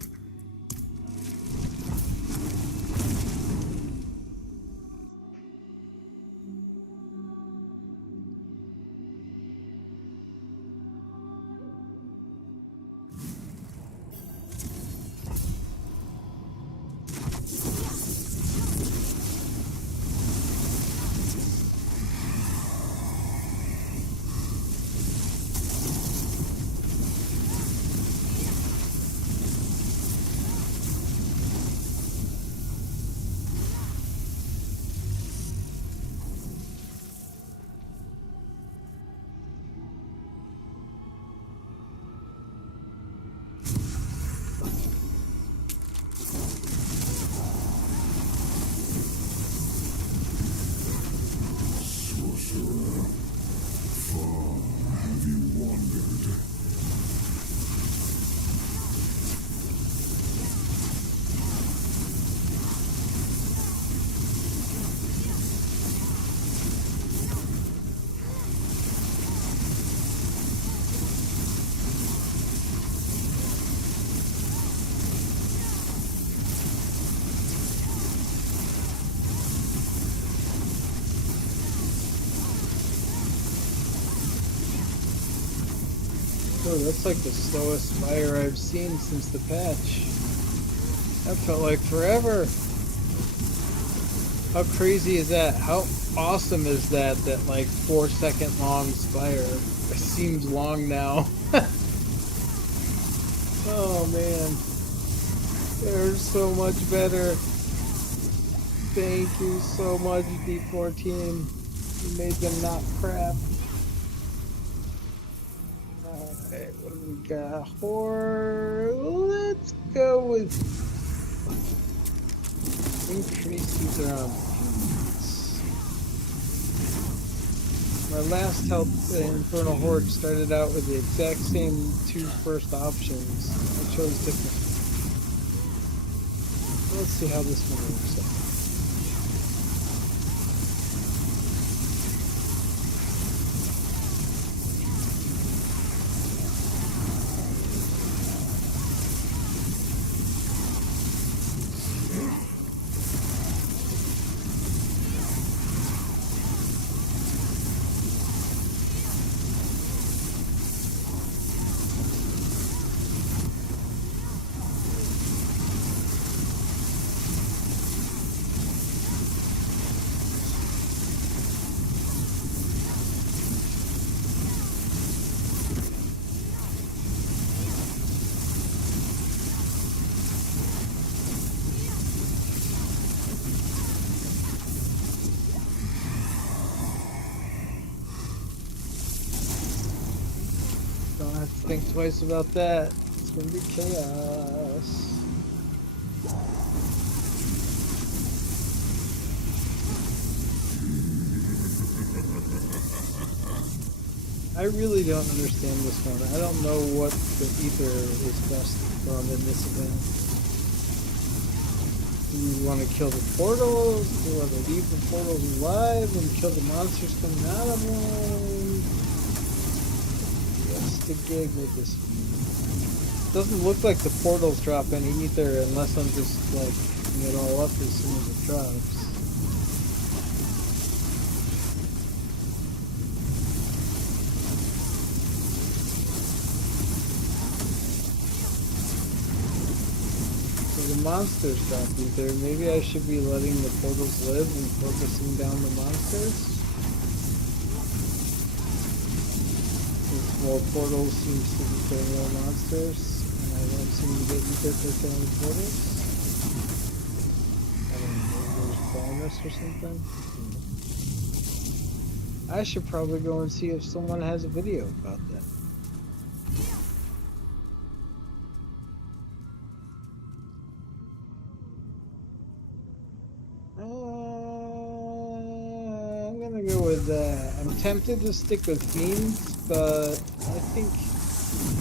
Oh, that's like the slowest fire I've seen since the patch. That felt like forever. How crazy is that? How awesome is that? That like 4-second long spire. It seems long now. Oh man. They're so much better. Thank you so much, D14. You made them not crap. Alright, what do we got? Horror. Let's go with increase user on payments. My last health Infernal Horde started out with the exact same two first options. I chose different. Let's see how this one works out. think twice about that. It's gonna be chaos. I really don't understand this one. I don't know what the ether is best from in this event. Do you want to kill the portals? Do you want to leave the portals alive and kill the monsters coming out of them? What's the gig with this one? Doesn't look like the portals drop any ether unless I'm just like picking it all up as soon as it drops. The monsters drop ether. Maybe I should be letting the portals live and focusing down the monsters. Since more portals seems to be killing more monsters, and I don't seem to get ether for killing portals. I don't know, there's bonus or something. I should probably go and see if someone has a video about that. I'm gonna go with that. I'm tempted to stick with Fiends, but I think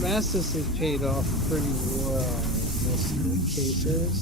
Mastis has paid off pretty well in most of the cases.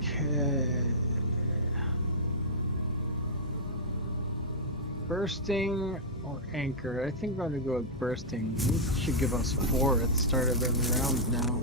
Okay. Bursting or anchor? I think I'm going to go with bursting. It should give us 4 at the start of every round now.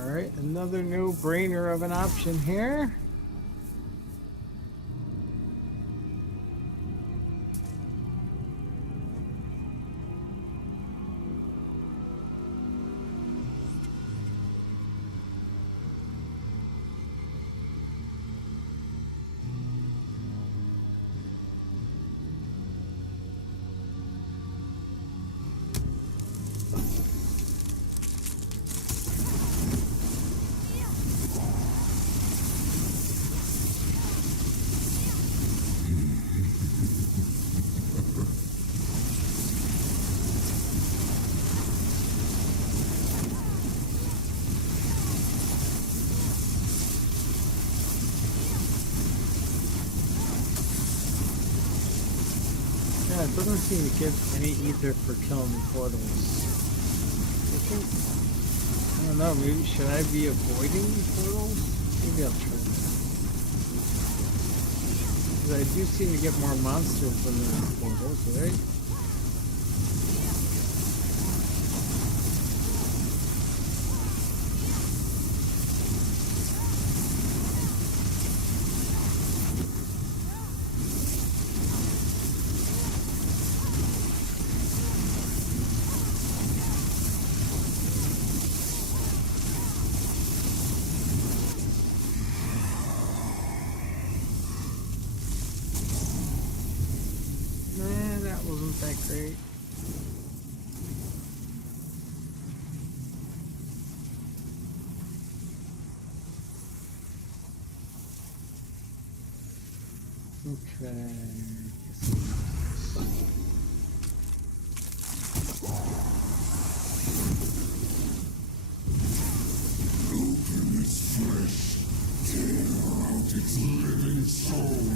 Alright, another no-brainer of an option here. Doesn't seem to give any ether for killing portals. I think, I don't know, maybe should I be avoiding portals? Maybe I'll try that. Because I do seem to get more monsters when there's portals, right? Wasn't that great? Okay. Open its flesh, tear out its living soul.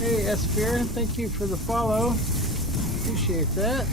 Hey, Espir, thank you for the follow. Appreciate that.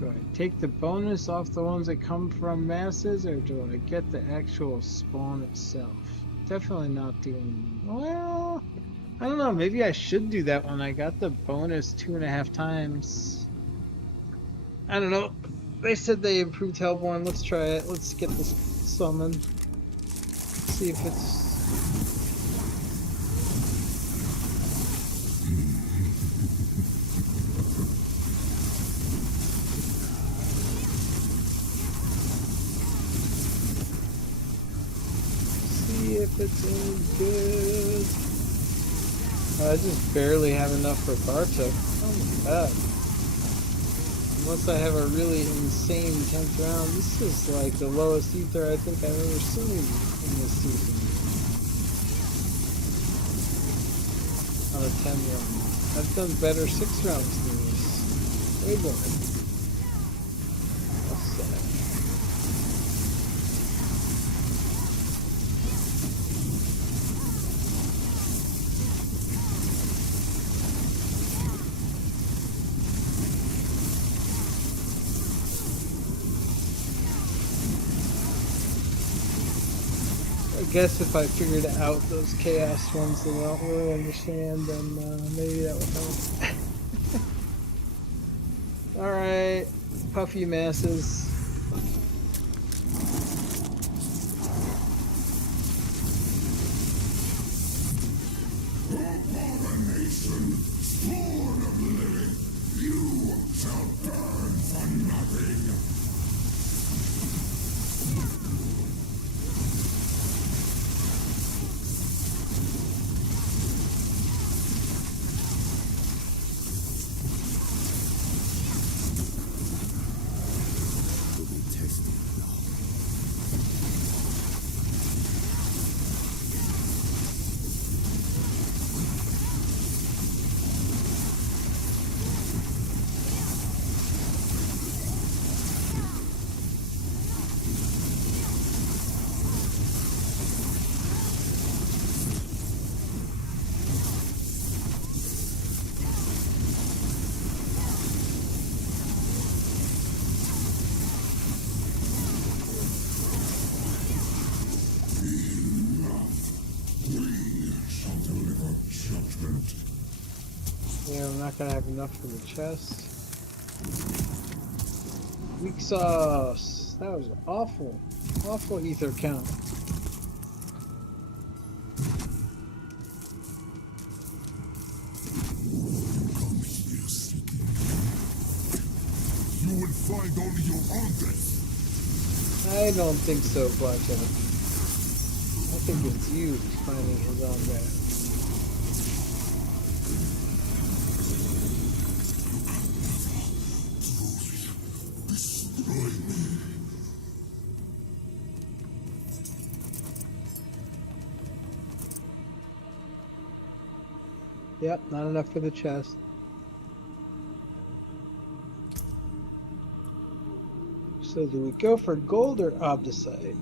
Do I take the bonus off the ones that come from masses, or do I get the actual spawn itself? Definitely not doing... Well, I don't know. Maybe I should do that one. I got the bonus 2.5 times. I don't know. They said they improved Hellborn. Let's try it. Let's get this summoned. See if it's... if it's any good. I just barely have enough for Bartok. Oh my god. Unless I have a really insane 10th round. This is like the lowest ether I think I've ever seen in this season. On a 10 round. I've done better 6 rounds than this. Way better. That's sad. guess if I figured out those chaos ones that I don't really understand, then maybe that would help. Alright, puffy masses. Yeah, we're not gonna have enough for the chest. Weak sauce. That was awful. Awful ether count. You will find only your own death. I don't think so, Blackjack. I think it's you who's finding his own death. Yep, not enough for the chest. So do we go for gold or obdicite?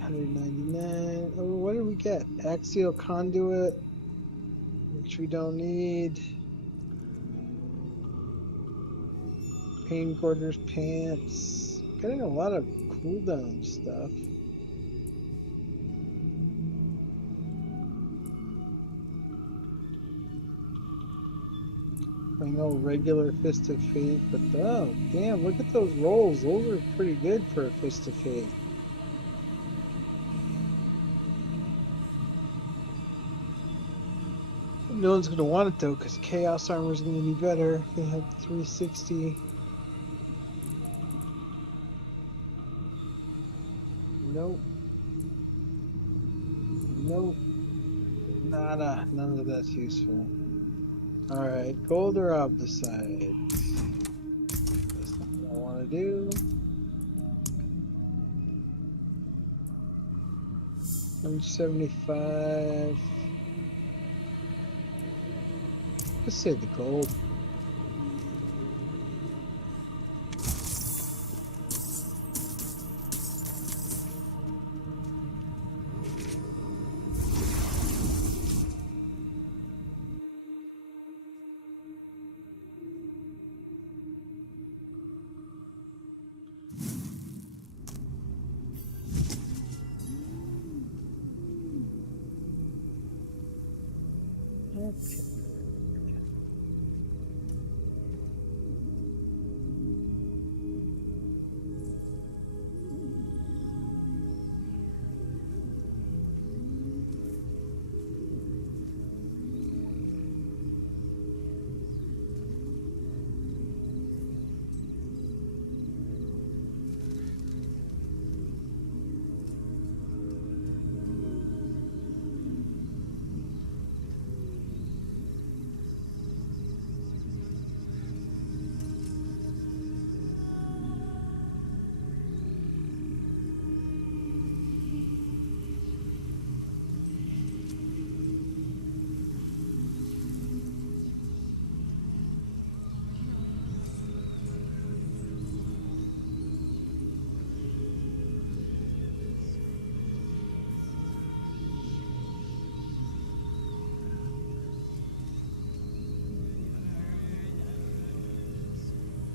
199. Oh, what did we get? Axial conduit, which we don't need. Pain quarters, pants. Getting a lot of cooldown stuff. I know regular Fist of Fate, but oh, damn, look at those rolls. Those are pretty good for a Fist of Fate. No one's going to want it though, because Chaos Armor is going to be better. They have 360. Nope. Nope. Nada. None of that's useful. Alright, gold or obdicite? That's not what I want to do. 175. Let's say the gold.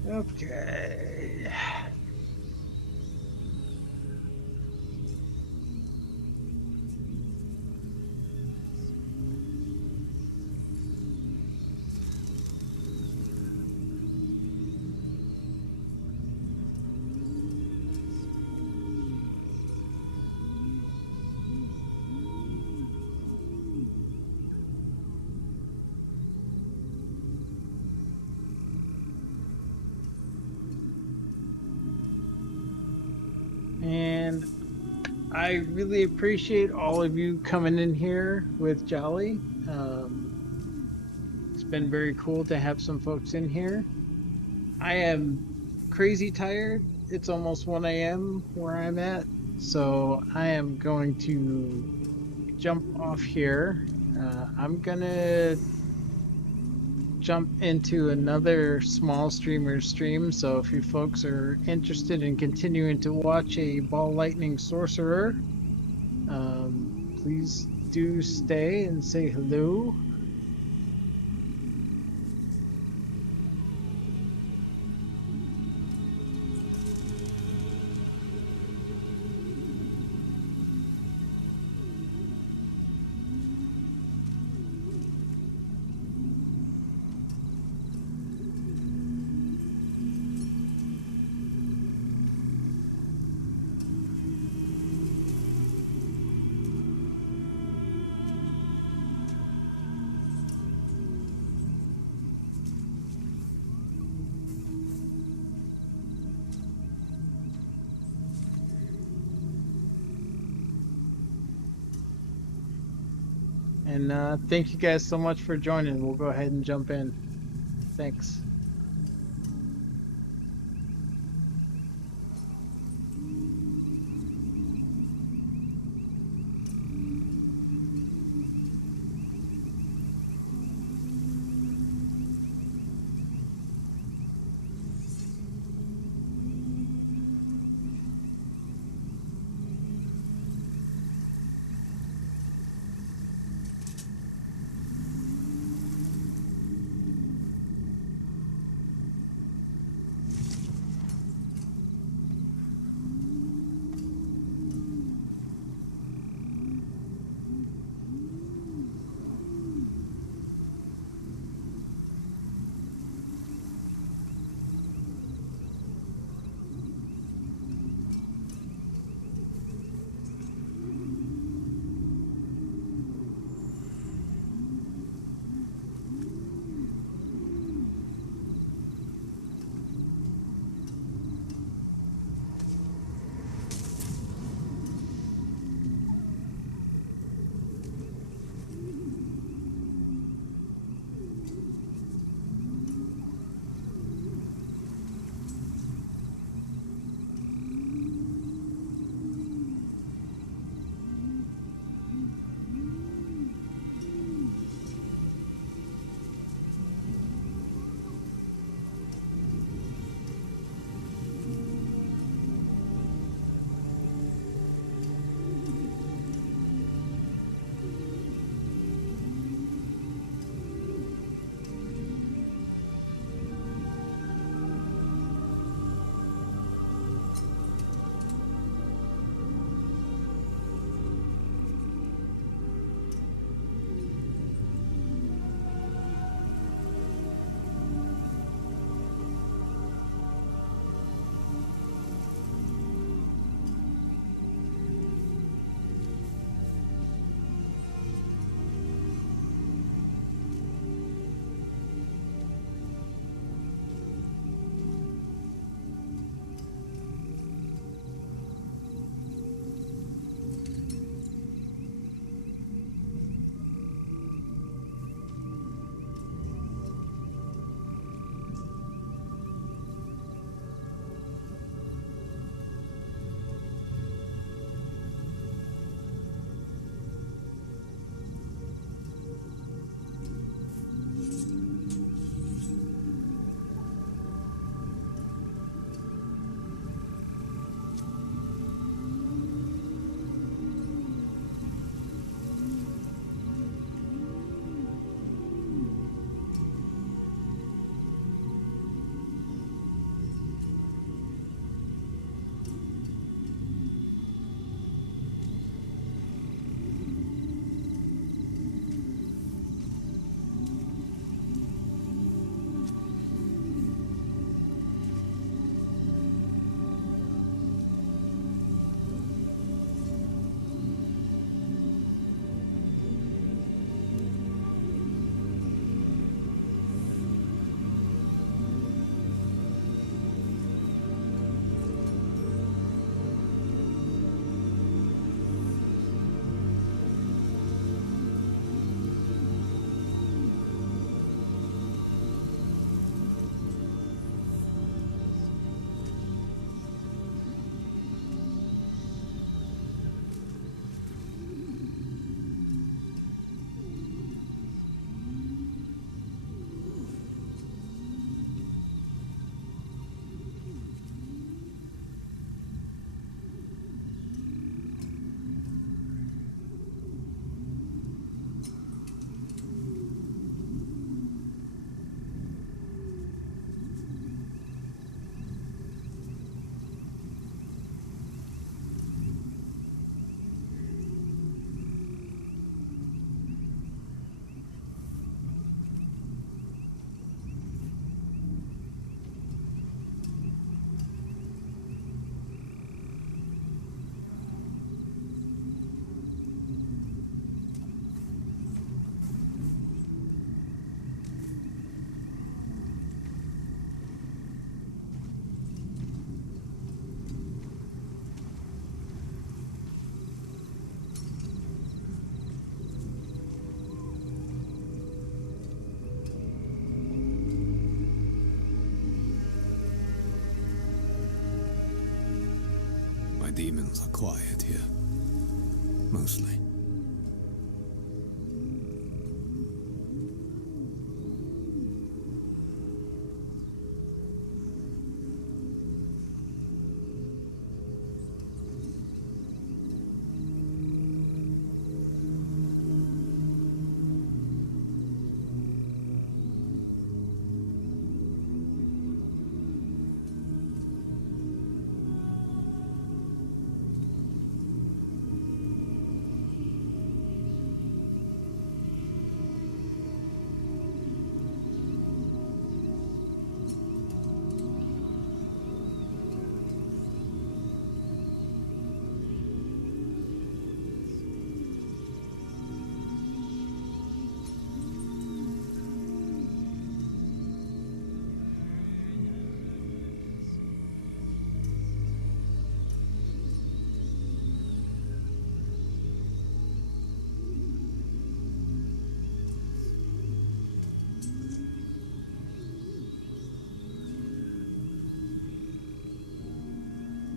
Okay. I really appreciate all of you coming in here with Jolly. It's been very cool to have some folks in here. I am crazy tired. It's almost 1 a.m. where I'm at. So I am going to jump off here. I'm gonna jump into another small streamer stream. So if you folks are interested in continuing to watch a ball lightning sorcerer, please do stay and say hello. And thank you guys so much for joining. We'll go ahead and jump in. Thanks. demons are quiet here. Mostly.